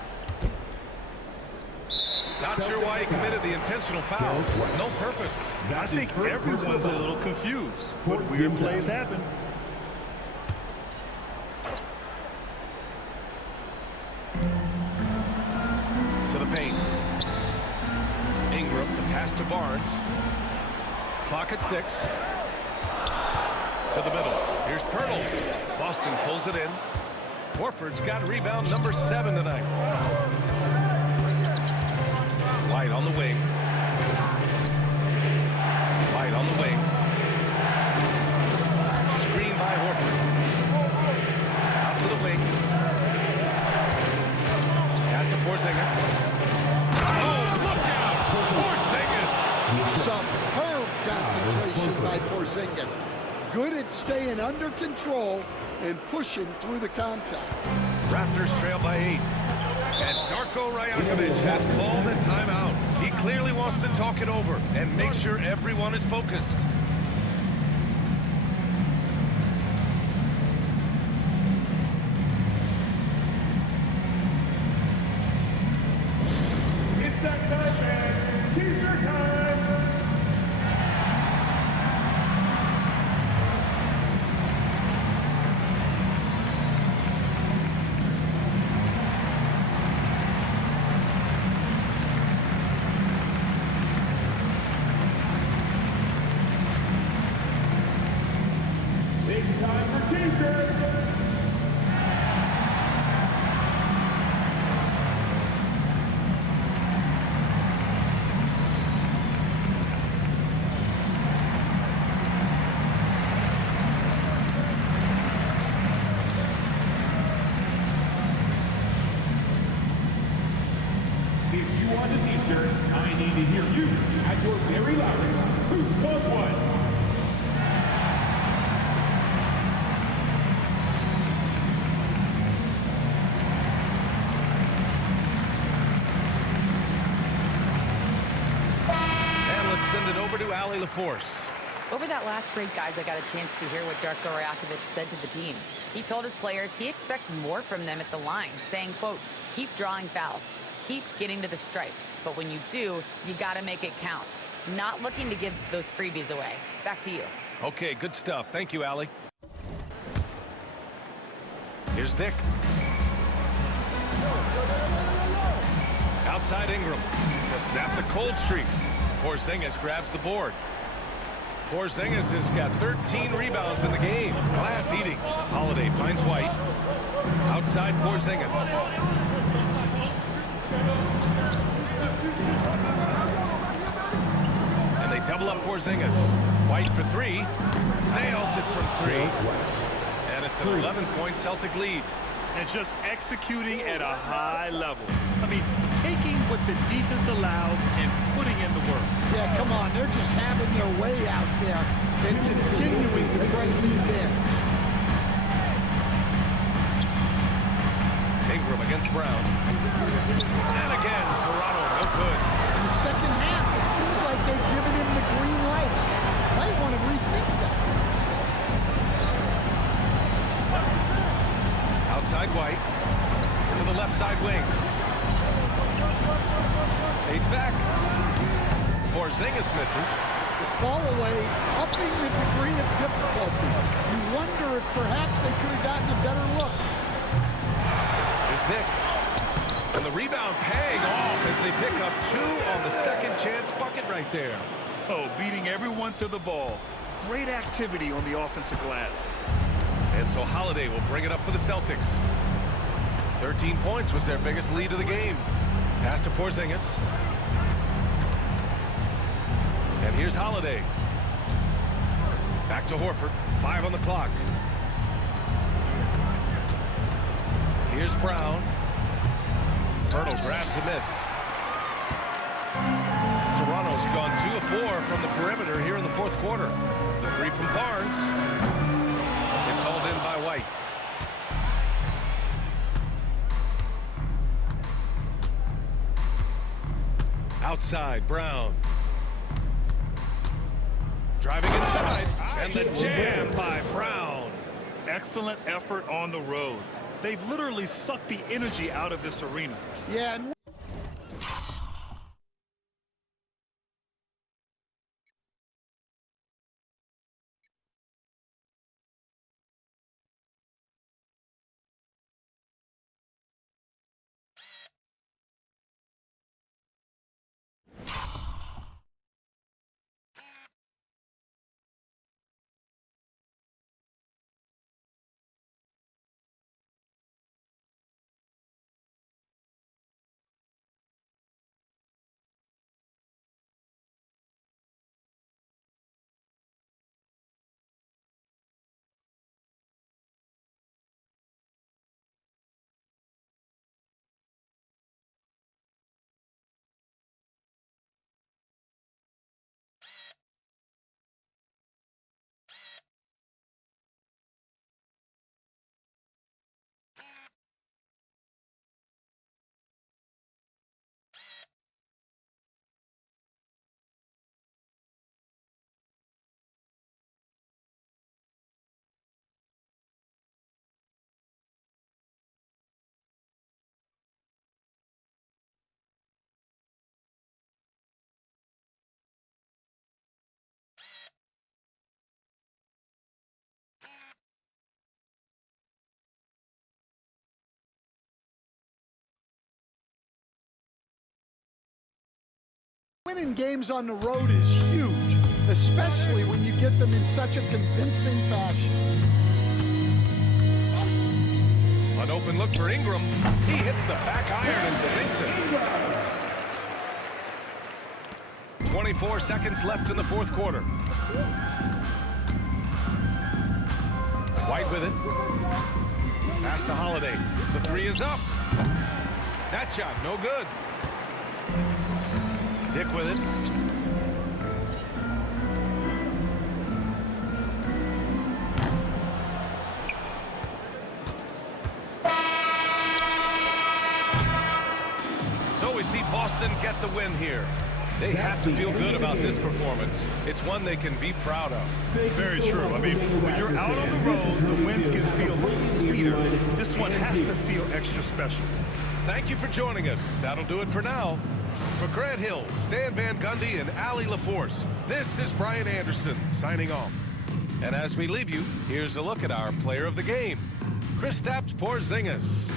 Not sure why he committed the intentional foul. No purpose. I think everyone's a little confused, but weird plays happen. To the paint. Ingram, the pass to Barnes. Clock at 6. To the middle. Here's Pirtle. Boston pulls it in. Horford's got rebound number 7 tonight. White on the wing. White on the wing. Screen by Horford. Out to the wing. Pass to Porzingis. Oh, look out! Porzingis! Superb concentration by Porzingis. Good at staying under control and pushing through the contact. Raptors trail by 8. And Darko Rajakovic has called a timeout. He clearly wants to talk it over and make sure everyone is focused. It's that time, man. T-shirt time. It's time for T-shirts. If you want a T-shirt, I need to hear you at your very loudest. Who wants one? And let's send it over to Allie LaForce. Over that last break, guys, I got a chance to hear what Darko Rajakovic said to the team. He told his players he expects more from them at the line, saying, quote, keep drawing fouls, keep getting to the stripe. But when you do, you got to make it count. Not looking to give those freebies away. Back to you. Okay, good stuff. Thank you, Allie. Here's Dick. Outside Ingram to snap the cold streak. Porzingis grabs the board. Porzingis has got 13 rebounds in the game. Glass eating. Holiday finds White. Outside Porzingis. And they double up Porzingis. White for 3. Nails it from 3. And it's an 11-point Celtic lead. And just executing at a high level. I mean, taking what the defense allows and putting in the work. Yeah, come on. They're just having their way out there and continuing to press you in. Ingram against Brown. And again, Toronto No good. In the second half, it seems like they've given him the green light. Might want to rethink that. Outside White to the left side wing. Fades back. Porzingis misses. The fall away, upping the degree of difficulty. You wonder if perhaps they could have gotten a better look. Here's Dick. And the rebound paying off as they pick up 2 on the second chance bucket right there. Oh, beating everyone to the ball. Great activity on the offensive glass. And so Holiday will bring it up for the Celtics. 13 points was their biggest lead of the game. Pass to Porzingis. And here's Holiday. Back to Horford. 5 on the clock. Here's Brown. Hurdle grabs a miss. Toronto's gone 2 of 4 from the perimeter here in the fourth quarter. The 3 from Barnes. It's hauled in by White. Outside, Brown. Driving inside, and the jam by Brown. Excellent effort on the road. They've literally sucked the energy out of this arena. Yeah, and winning games on the road is huge, especially when you get them in such a convincing fashion. An open look for Ingram. He hits the back iron and sinks it. 24 seconds left in the fourth quarter. White with it. Pass to Holiday. The 3 is up. That shot, no good. Dick with it. So we see Boston get the win here. They have to feel good about this performance. It's one they can be proud of. Very true. I mean, when you're out on the road, the wins can feel a little sweeter. This one has to feel extra special. Thank you for joining us. That'll do it for now. For Grant Hill, Stan Van Gundy, and Allie LaForce, this is Brian Anderson signing off. And as we leave you, here's a look at our player of the game, Kristaps Porzingis.